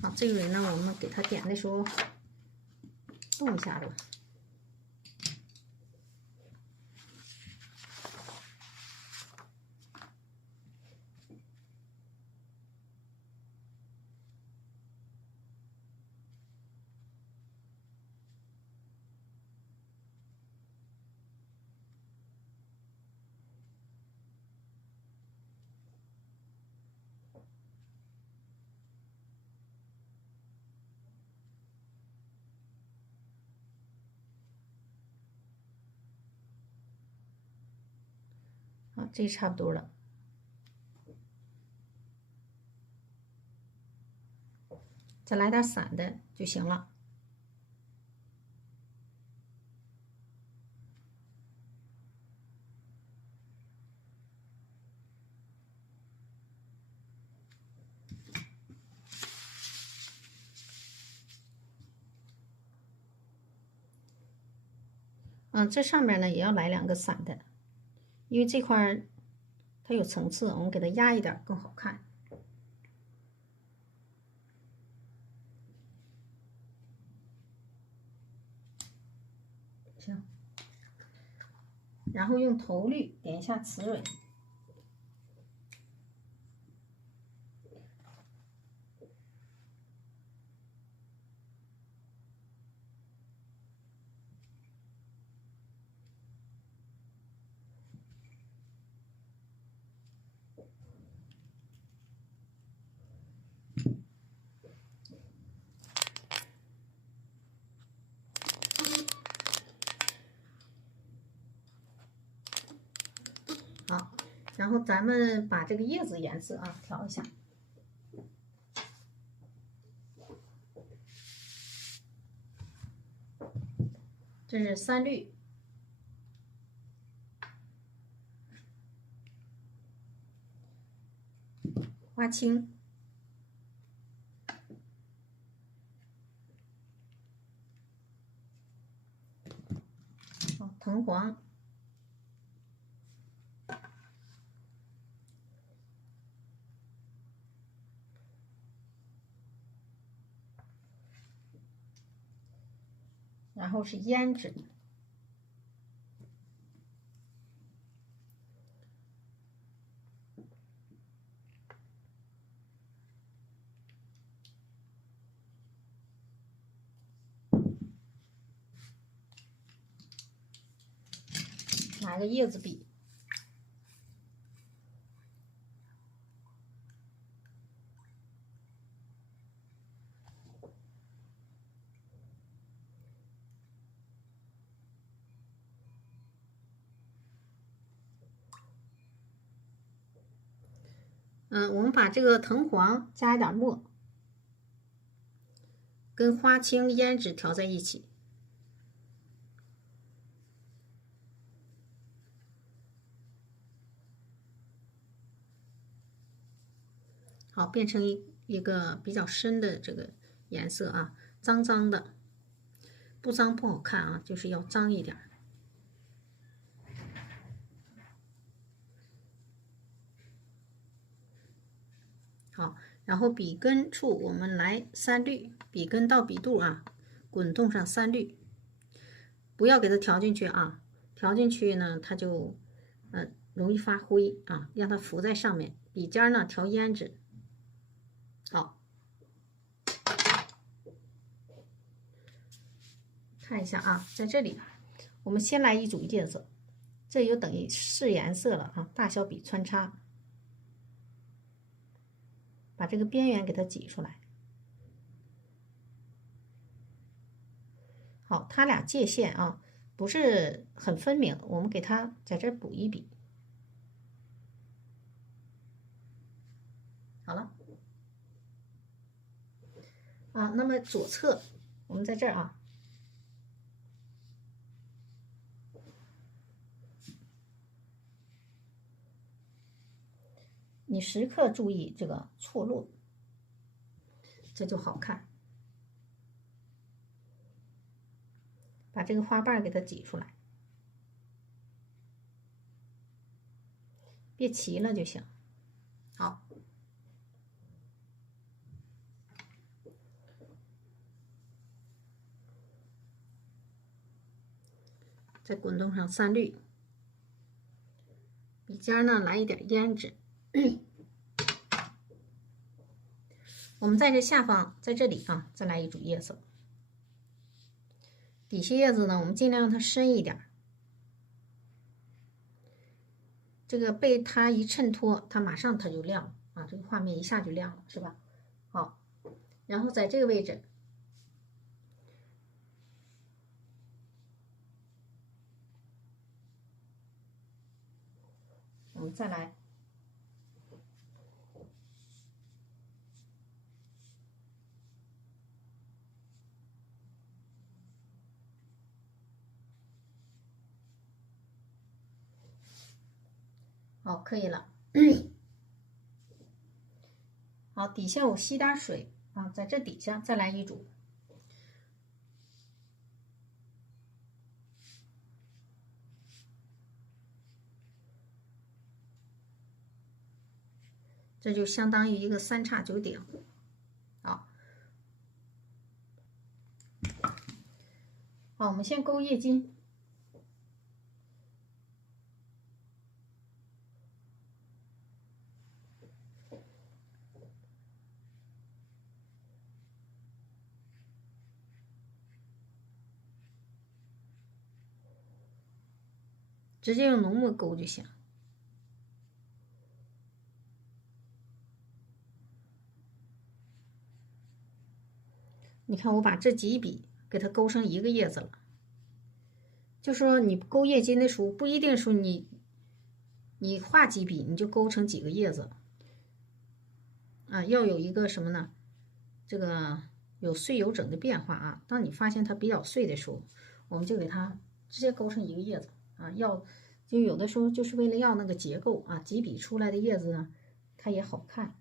好，这个蕊呢，我们给它点的时候动一下子。好，这差不多了。再来点散的就行了。这上面呢也要来2个散的，因为这块它有层次，我们给它压一点更好看。行，然后用头绿点一下雌蕊。好，然后咱们把这个叶子颜色啊调一下。这是3绿，花青，藤黄，然后是胭脂，拿个叶子笔。我们把这个藤黄加一点墨，跟花青、胭脂调在一起。好，变成一个比较深的这个颜色啊，脏脏的，不脏不好看啊，就是要脏一点。好，然后笔根处我们来3绿，笔根到笔肚啊，滚动上3绿，不要给它调进去啊，调进去呢它就容易发灰啊，让它浮在上面。笔尖呢调胭脂。好，看一下啊，在这里我们先来一组叶子，这就等于试颜色了啊，大小笔穿插。把这个边缘给它挤出来。好，它俩界限啊不是很分明，我们给它在这儿补一笔。好了，啊，那么左侧我们在这儿啊，你时刻注意这个错落，这就好看。把这个花瓣给它挤出来，别齐了就行。好，再滚动上3绿，笔尖呢来一点胭脂。我们在这下方，在这里啊，再来一组叶色。底下叶子呢，我们尽量让它深一点，这个被它一衬托，它马上它就亮了啊，这个画面一下就亮了，是吧？好，然后在这个位置，我们再来。好，可以了。好，底下我吸点水啊，在这底下再来一组。这就相当于一个3叉9顶。好，好，我们先勾叶筋。直接用浓墨勾就行。你看，我把这几笔给它勾成一个叶子了。就说你勾叶筋的时候，不一定说你画几笔你就勾成几个叶子啊，要有一个什么呢？这个有碎有整的变化啊。当你发现它比较碎的时候，我们就给它直接勾成一个叶子啊。就有的时候就是为了要那个结构啊，几笔出来的叶子呢，它也好看。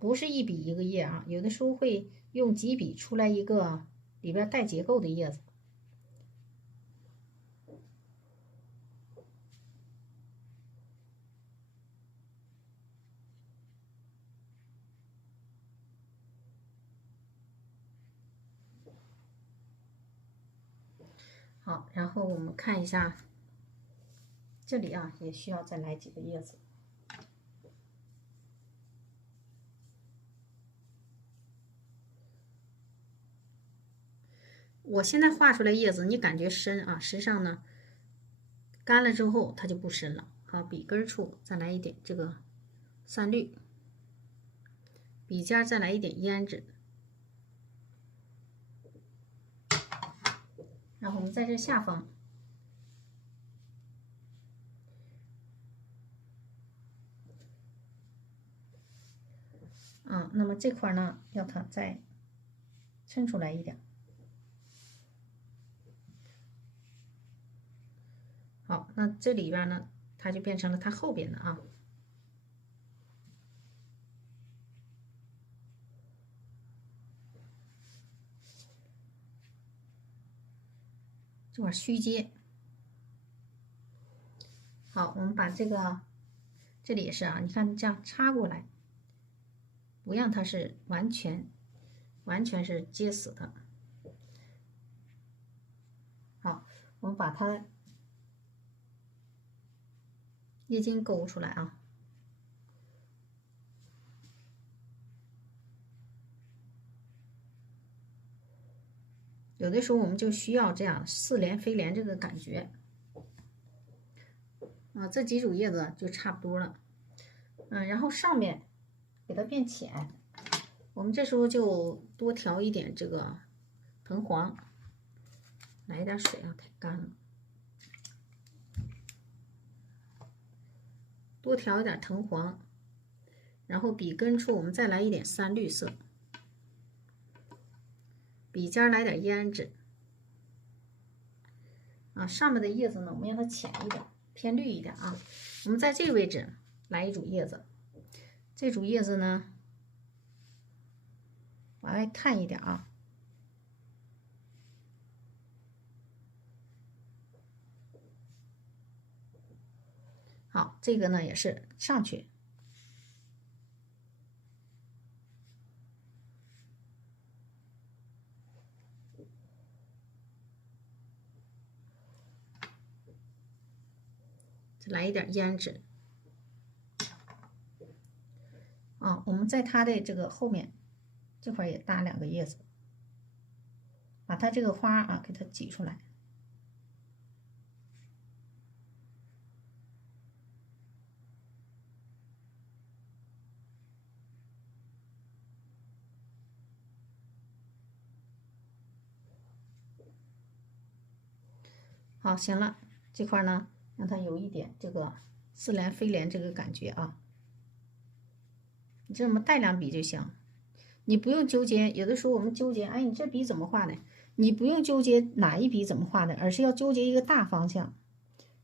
不是一笔一个叶啊，有的时候会用几笔出来一个里边带结构的叶子。好，然后我们看一下这里啊，也需要再来几个叶子。我现在画出来叶子，你感觉深啊，实际上呢，干了之后它就不深了。好，笔根处再来一点这个3绿，笔尖再来一点胭脂，然后我们在这下方，那么这块呢，要它再抻出来一点。好，那这里边呢，它就变成了它后边的啊。这块虚接。好，我们把这个这里也是啊，你看这样插过来，不让它是完全是接死的。好，我们把它叶筋勾出来啊。有的时候我们就需要这样似连非连这个感觉啊，这几组叶子就差不多了。然后上面给它变浅，我们这时候就多调一点这个藤黄，来一点水啊，太干了，多调一点藤黄，然后笔根处我们再来一点3绿色。笔尖来点胭脂啊，上面的叶子呢，我们让它浅一点，偏绿一点啊。我们在这个位置来一组叶子，这组叶子呢，往外看一点啊。好，这个呢也是上去。来一点胭脂啊，我们在它的这个后面这块也搭2个叶子，把它这个花啊给它挤出来。好，行了，这块呢让它有一点这个似连非连这个感觉啊。你这么带2笔就行，你不用纠结。有的时候我们纠结，哎，你这笔怎么画的？你不用纠结哪一笔怎么画的，而是要纠结一个大方向。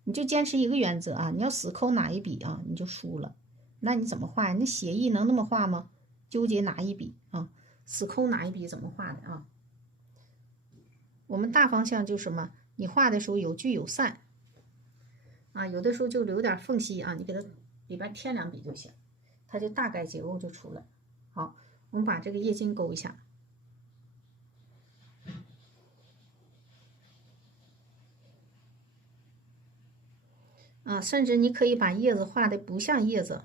你就坚持一个原则啊，你要死抠哪一笔啊，你就输了。那你怎么画呀？那写意能那么画吗？纠结哪一笔啊？死抠哪一笔怎么画的啊？我们大方向就什么？你画的时候有聚有散啊，有的时候就留点缝隙啊，你给它里边添2笔就行，它就大概结构就出来。好，我们把这个叶筋勾一下。啊，甚至你可以把叶子画的不像叶子，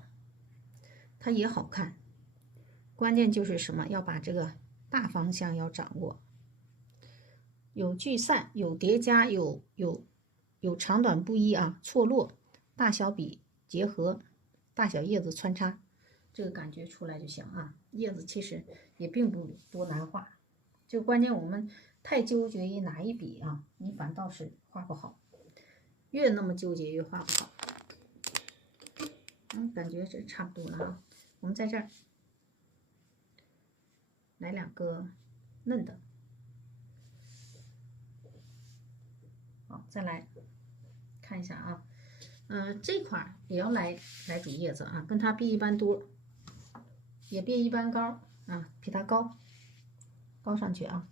它也好看。关键就是什么？要把这个大方向要掌握，有聚散，有叠加，有长短不一啊，错落，大小笔结合，大小叶子穿插，这个感觉出来就行啊。叶子其实也并不多难画，就关键我们太纠结于哪一笔啊，你反倒是画不好，越那么纠结越画不好。感觉这差不多了啊，我们在这儿来2个嫩的。好，再来看一下啊，这块也要来煮叶子啊，跟它别一般多，也别一般高啊，比它高上去啊。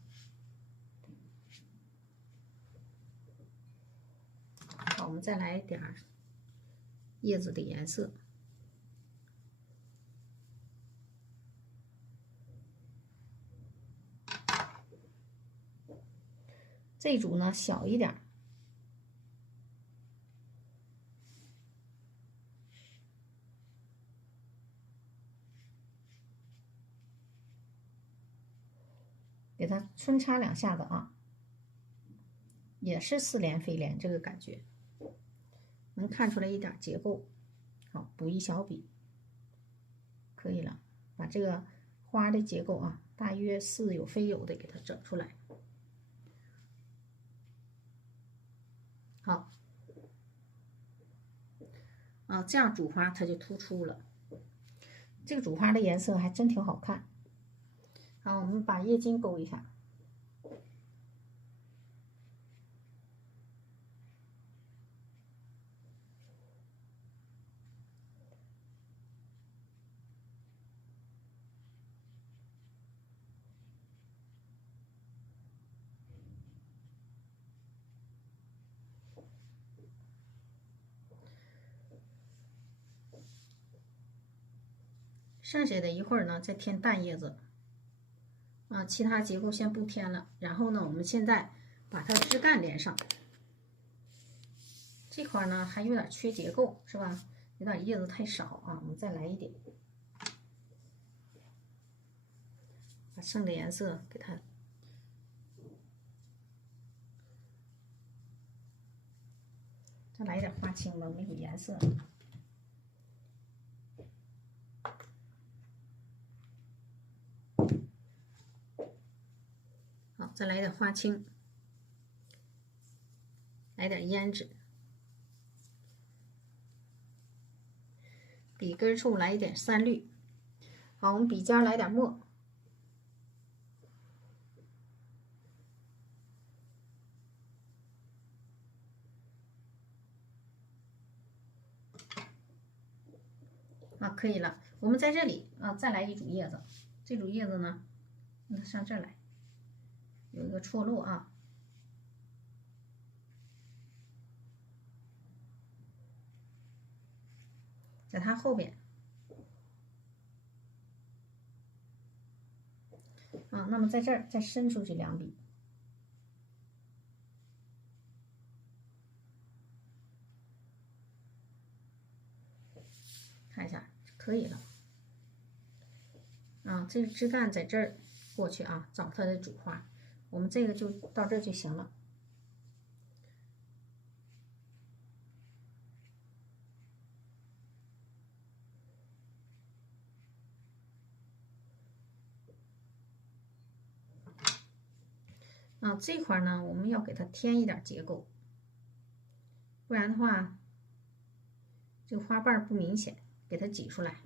好，我们再来点叶子的颜色。这组呢小一点，给它穿插2下子啊，也是似连非连这个感觉，能看出来一点结构。好，补一小笔，可以了。把这个花的结构啊，大约似有非有的给它整出来。好，啊，这样主花它就突出了。这个主花的颜色还真挺好看。好，我们把叶筋勾一下。剩下的一会儿呢，再添淡叶子。啊，其他结构先不添了。然后呢，我们现在把它枝干连上。这块呢还有点缺结构，是吧？有点叶子太少啊，我们再来一点，把剩的颜色给它。再来一点花青吧，没有颜色。好，再来一点花青，来点胭脂，笔根处来一点3绿。好，我们笔尖来点墨。啊，可以了。我们在这里啊，再来一组叶子。这组叶子呢，让它上这儿来，有一个错落啊。在它后边啊，那么在这儿再伸出去2笔，看一下，可以了。啊，这个枝干在这儿过去啊，找它的主花，我们这个就到这儿就行了。啊，这块呢，我们要给它添一点结构，不然的话，这个花瓣不明显，给它挤出来。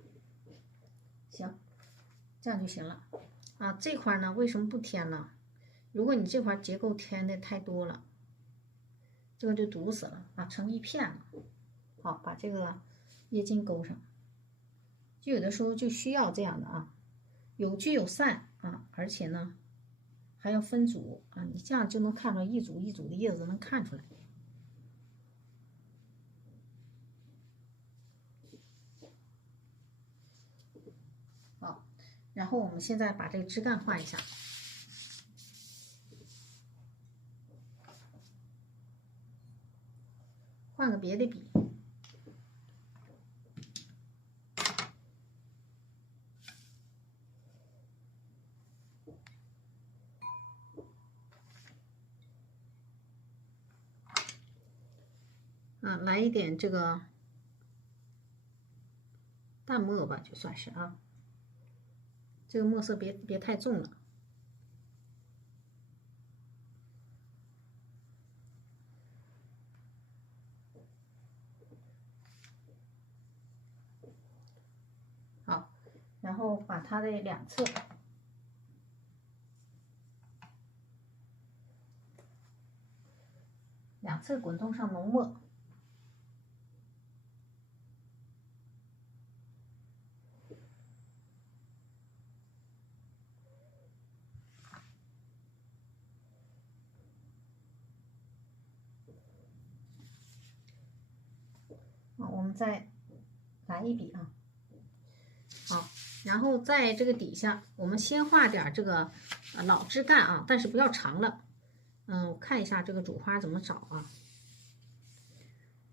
行，这样就行了。啊，这块呢，为什么不添呢？如果你这块结构添的太多了，这个就堵死了啊，成一片了。好，把这个液晶勾上，就有的时候就需要这样的啊，有聚有散啊，而且呢还要分组啊，你这样就能看出来一组一组的叶子能看出来。好，然后我们现在把这个枝干画一下。换个别的笔，来一点这个淡墨吧，就算是啊，这个墨色别太重了。好，然后把它的两侧滚动上浓墨。我们再来一笔啊。好，然后在这个底下，我们先画点这个老枝干啊，但是不要长了。我看一下这个主花怎么找啊？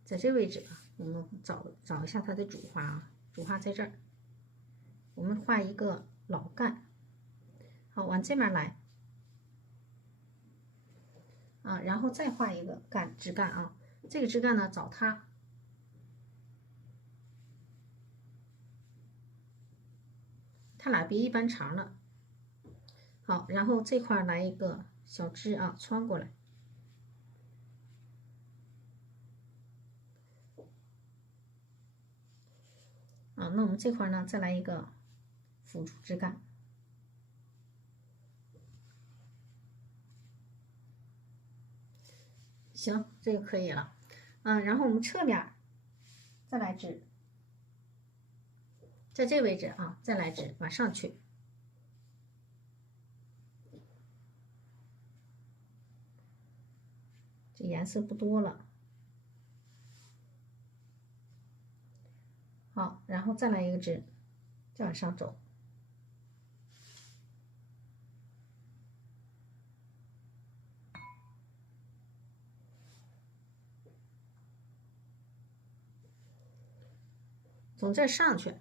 在这位置啊，我们找一下它的主花啊，主花在这儿。我们画一个老干，好，往这面来啊，然后再画一个枝干啊。这个枝干呢，找它。它俩比一般长了，好，然后这块来一个小枝啊，穿过来，啊，那我们这块呢，再来一个辅助枝干，行，这个可以了，然后我们侧面再来枝，在这位置啊，再来枝往上去。这颜色不多了，好，然后再来一个枝，再往上走，从这儿上去，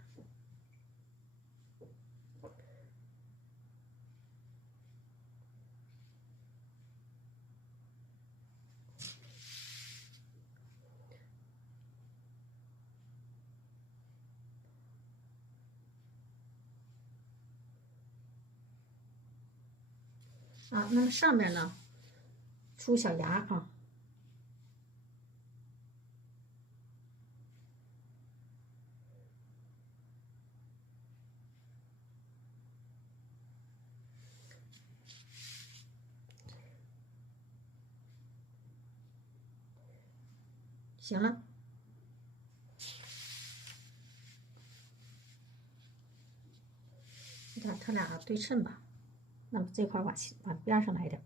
啊，那么上面呢，出小芽啊。行了，它俩对称吧。那么这块往边上来一点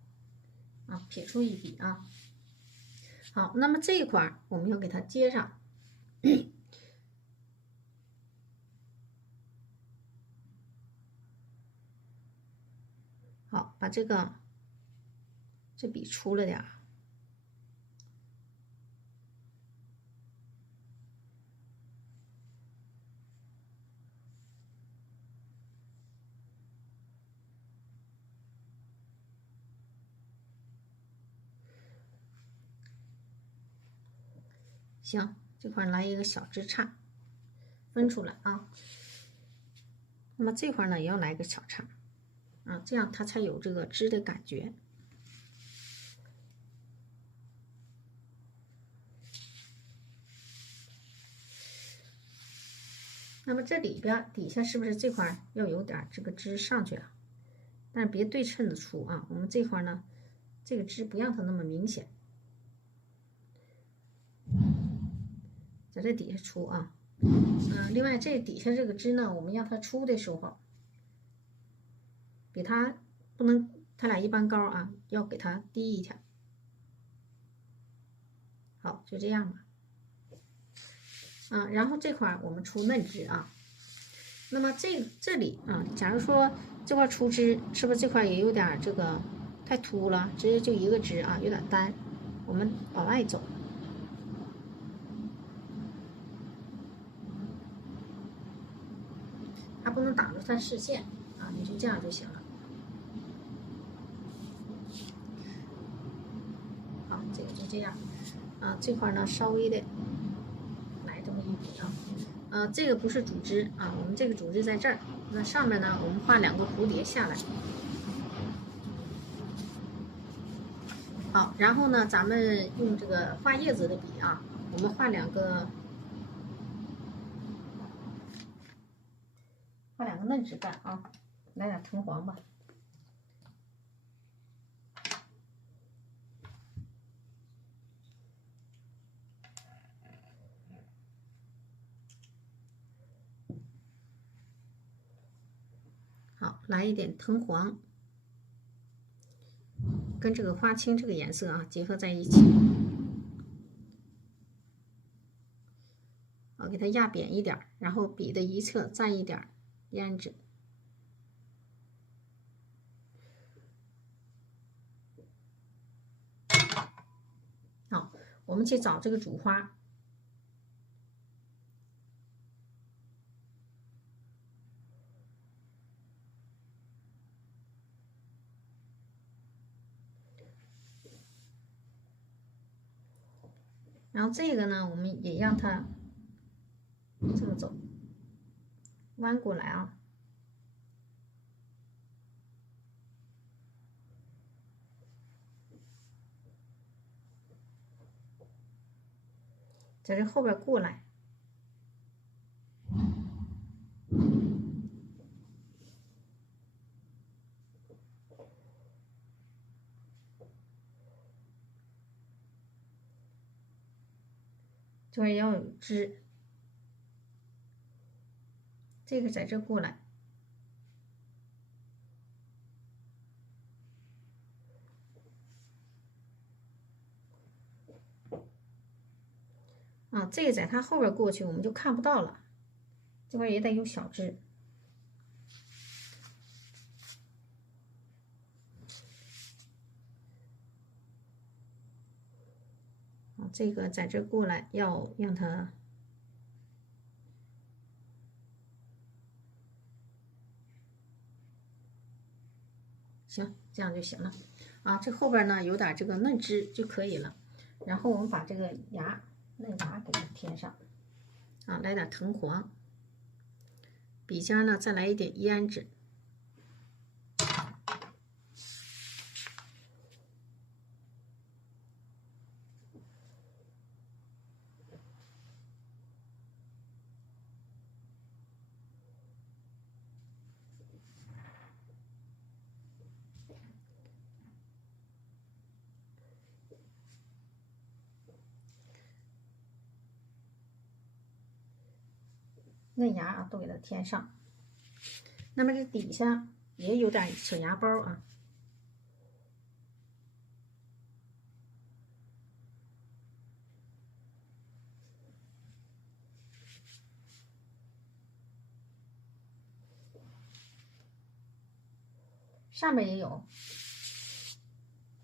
啊，撇出一笔啊。好，那么这一块我们要给它接上。好，把这笔粗了点儿。行，这块来一个小枝杈，分出来啊。那么这块呢也要来个小杈，啊，这样它才有这个枝的感觉。那么这底下是不是这块要有点这个枝上去啊？但是别对称的出啊。我们这块呢，这个枝不让它那么明显。在这底下出啊。另外这底下这个枝呢，我们让它出的时候，比它不能它俩一般高啊，要给它低一点。好，就这样吧。然后这块我们出嫩枝啊。那么这里啊，假如说这块出枝，是不是这块也有点这个太秃了？直接就一个枝啊，有点单。我们往外走，它不能挡住它视线啊，你就这样就行了。好，这个就这样啊。这块呢稍微的来这么一笔啊。这个不是主枝啊，我们这个主枝在这儿。那上面呢，我们画2个蝴蝶下来。好，然后呢，咱们用这个画叶子的笔啊，我们画2个嫩枝干啊，来点藤黄吧。好，来一点藤黄，跟这个花青这个颜色啊结合在一起。给它压扁一点，然后笔的一侧蘸一点胭脂。好，我们去找这个主花。然后这个呢，我们也让它这么走，弯过来啊。在这后边过来，这块要有枝，这个在这过来。这个在它后边过去，我们就看不到了。这块也得有小枝。这个在这过来，要让它行，这样就行了啊。这后边呢有点这个嫩枝就可以了。然后我们把这个嫩芽给它添上啊，来点藤黄。笔尖呢再来一点胭脂。嫩芽啊都给它添上。那么这底下也有点小芽包啊。上面也有，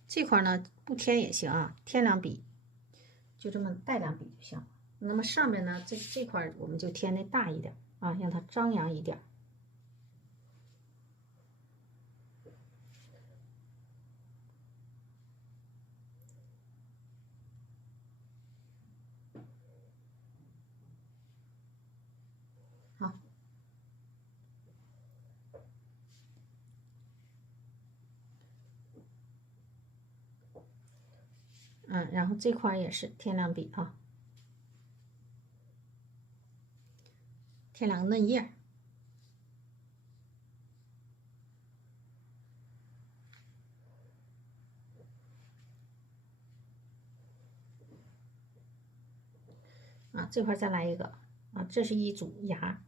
这块呢不添也行啊，添2笔，就这么带2笔就行。那么上面呢，这块我们就添的大一点啊，让它张扬一点。好，然后这块也是添2笔啊，添2个嫩叶。啊，这块再来一个啊，这是一组芽。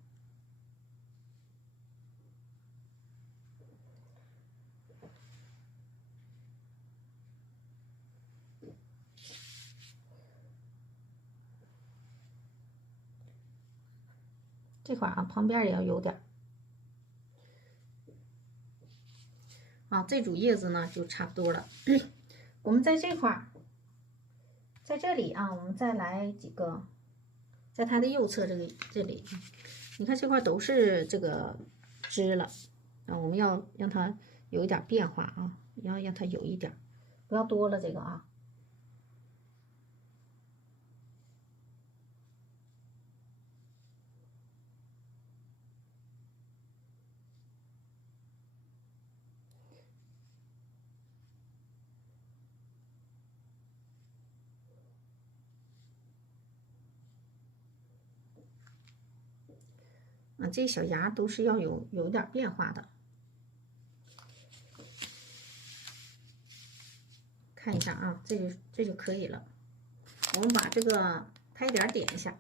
这块啊，旁边也要有点啊。这组叶子呢就差不多了。我们在这块，在这里啊，我们再来几个，在它的右侧这里，你看这块都是这个枝了啊，我们要让它有一点变化啊，要让它有一点，不要多了这个啊。啊，这小芽都是要有一点变化的。看一下啊，这就可以了。我们把这个拍点点一下。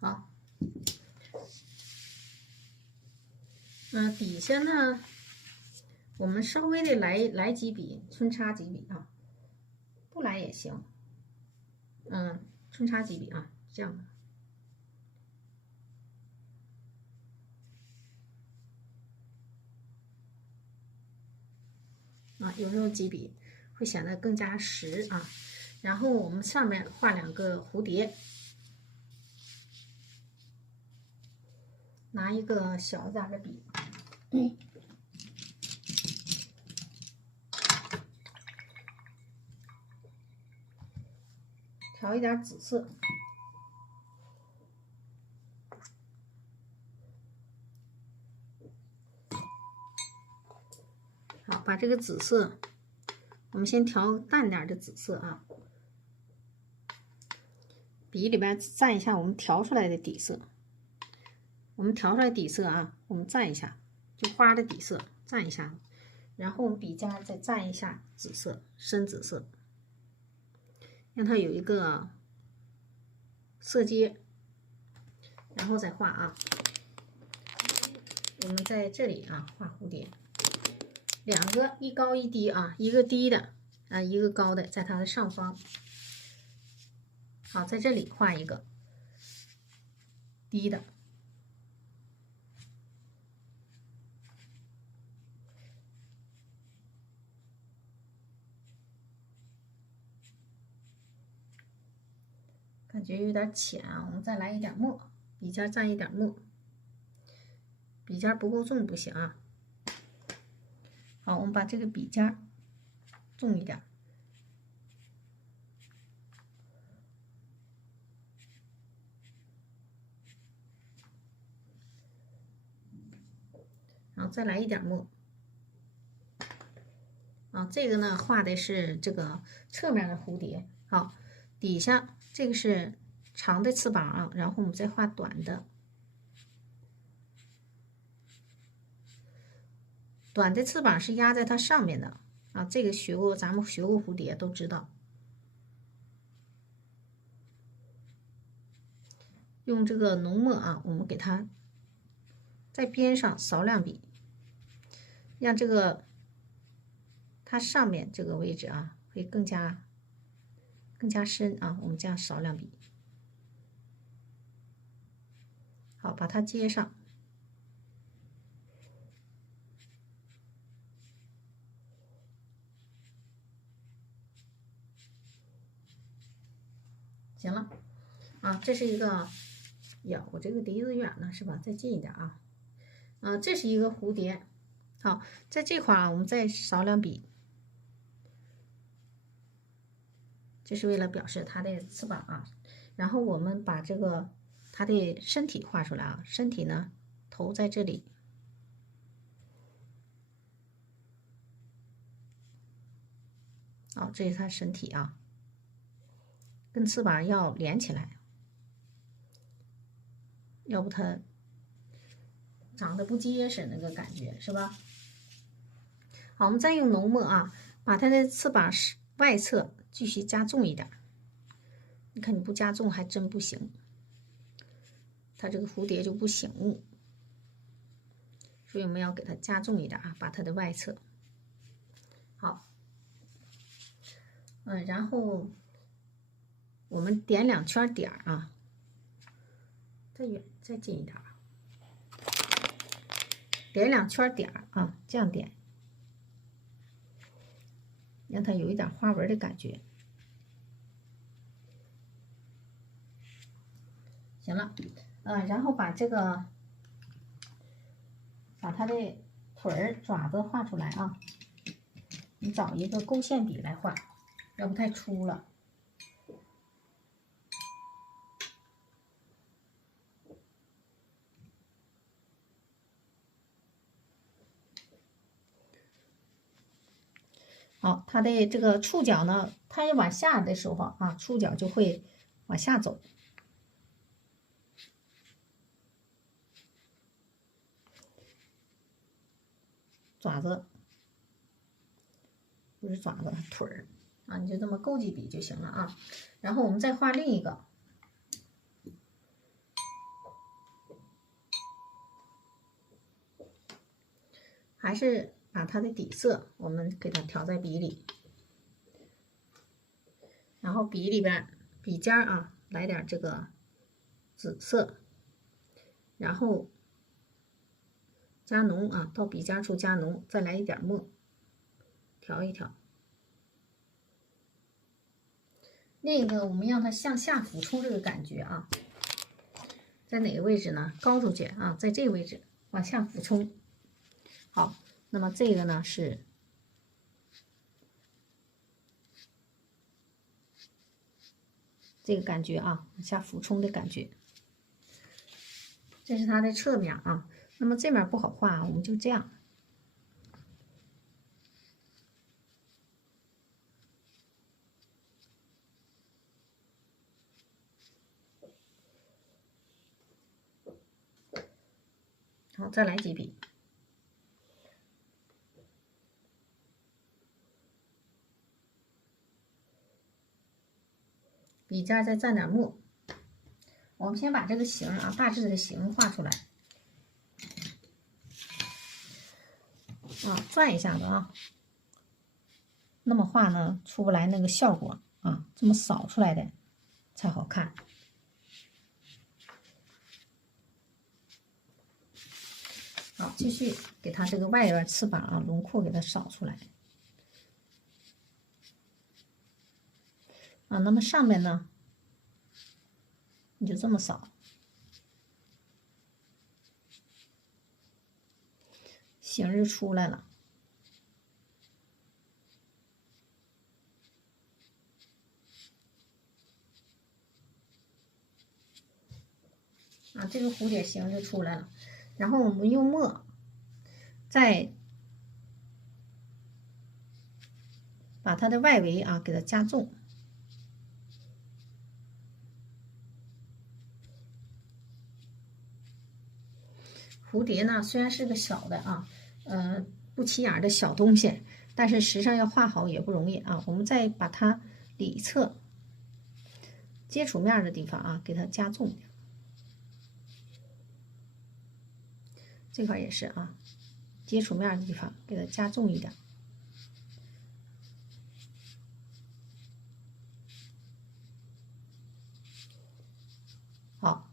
好，底下呢，我们稍微的来几笔，穿插几笔啊，不来也行，穿插几笔啊，这样的。啊，有时候几笔会显得更加实啊。然后我们上面画两个蝴蝶，拿一个小一点的笔，调一点紫色。好，把这个紫色，我们先调淡点的紫色啊。笔里边蘸一下我们调出来的底色，我们调出来底色啊，我们蘸一下，就花的底色蘸一下，然后我们笔尖再蘸一下紫色，深紫色，让它有一个色阶，然后再画啊。我们在这里啊画蝴蝶，两个一高一低啊，一个低的啊，一个高的，在它的上方。好，在这里画一个低的，感觉有点浅啊，我们再来一点墨，笔尖蘸一点墨，笔尖不够重不行啊。好，我们把这个笔尖重一点。然后再来一点墨，啊，这个呢画的是这个侧面的蝴蝶，好，底下这个是长的翅膀啊，然后我们再画短的，短的翅膀是压在它上面的啊，这个咱们学过蝴蝶都知道，用这个浓墨啊，我们给它在边上扫两笔。让这个它上面这个位置啊，会更加深啊。我们这样扫两笔，好，把它接上。行了，啊，这是一个呀，我这个离得远了是吧？再近一点啊。这是一个蝴蝶。好，在这块儿我们再扫两笔，这是为了表示它的翅膀啊。然后我们把这个它的身体画出来啊，身体呢头在这里，这是它身体啊，跟翅膀要连起来，要不它长得不结实那个感觉是吧？好，我们再用浓墨啊，把它的翅膀外侧继续加重一点。你看你不加重还真不行，它这个蝴蝶就不醒目，所以我们要给它加重一点啊，把它的外侧。好，然后我们点2圈点啊，再远再近一点，点2圈点啊，这样点，让它有一点花纹的感觉。行了，然后把它的腿儿爪子画出来啊。你找一个勾线笔来画，要不太粗了。好，它的这个触角呢，它要往下的时候啊，触角就会往下走。爪子不是爪子，腿儿啊，你就这么勾几笔就行了啊。然后我们再画另一个，还是把它的底色我们给它调在笔里，然后笔里边笔尖啊来点这个紫色，然后加浓啊，到笔尖处加浓，再来一点墨，调一调。另一个我们让它向下俯冲这个感觉啊，在哪个位置呢？高出去啊，在这个位置往下俯冲。好，那么这个呢是这个感觉啊，往下俯冲的感觉。这是它的侧面啊，那么这面不好画，我们就这样。好，再来几笔。笔尖再蘸点墨。我们先把这个形啊，大致的形画出来。转一下子啊，那么画呢出不来那个效果啊，这么扫出来的才好看。好，继续给它这个外边翅膀啊轮廓给它扫出来。那么上面呢，你就这么扫，形就出来了。这个蝴蝶形就出来了。然后我们用墨再把它的外围啊给它加重。蝴蝶呢虽然是个小的啊，不起眼的小东西，但是实际上要画好也不容易啊。我们再把它里侧接触面的地方啊给它加重点。这块也是啊，接触面的地方给它加重一点。好，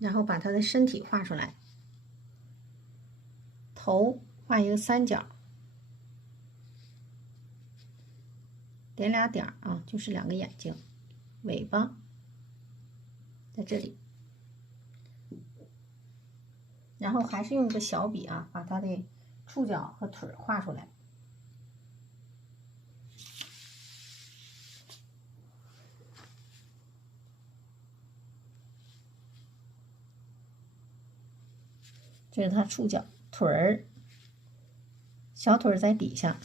然后把它的身体画出来，头画一个三角，点俩点啊，就是2个眼睛，尾巴在这里，然后还是用个小笔啊，把它的触角和腿画出来。这是它触角，腿儿，小腿在底下。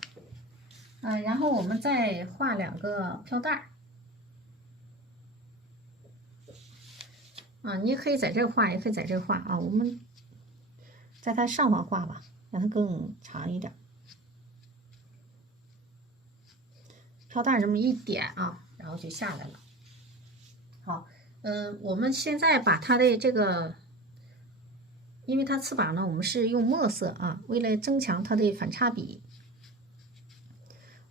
然后我们再画2个飘带儿。你可以在这画，也可以在这画啊。我们在它上方画吧，让它更长一点。飘带这么一点啊，然后就下来了。好，我们现在把它的这个，因为它翅膀呢，我们是用墨色啊，为了增强它的反差比，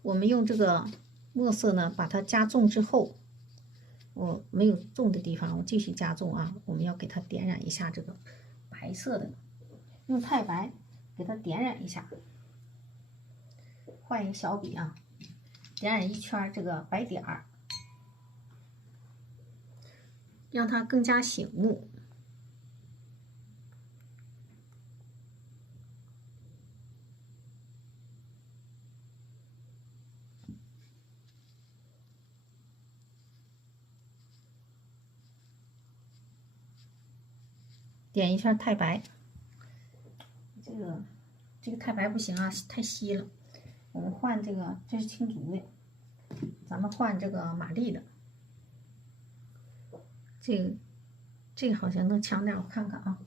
我们用这个墨色呢，把它加重之后，我没有重的地方，我继续加重啊。我们要给它点染一下这个白色的，用太白给它点染一下，换一个小笔啊，点染一圈这个白点儿，让它更加醒目。点一圈太白，这个太白不行啊，太稀了。我们换这个，这是青竹的，咱们换这个玛丽的。这个好像能强点，我看看啊。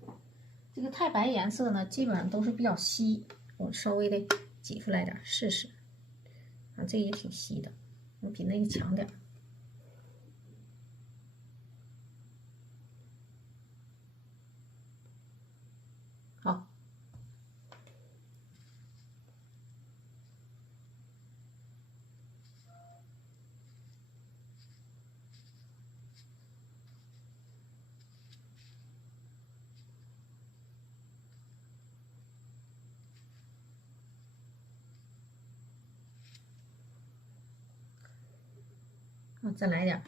这个太白颜色呢，基本上都是比较稀，我稍微的挤出来点试试。这也挺稀的，比那个强点。好，再来点。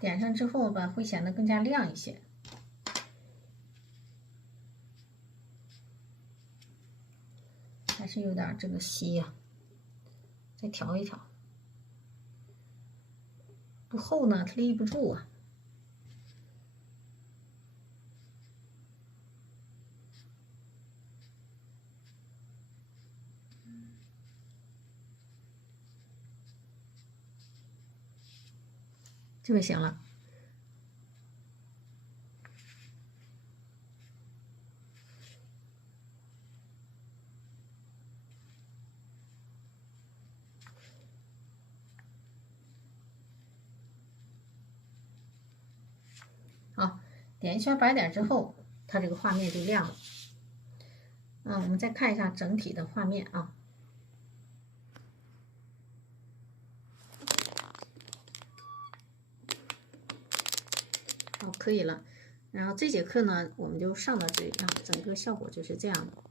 点上之后吧，会显得更加亮一些。还是有点这个稀呀，再调一调。不厚呢，它立不住啊。这就行了。好，点一圈白点之后，它这个画面就亮了。我们再看一下整体的画面啊。好，可以了。然后这节课呢，我们就上到这里啊，整个效果就是这样的。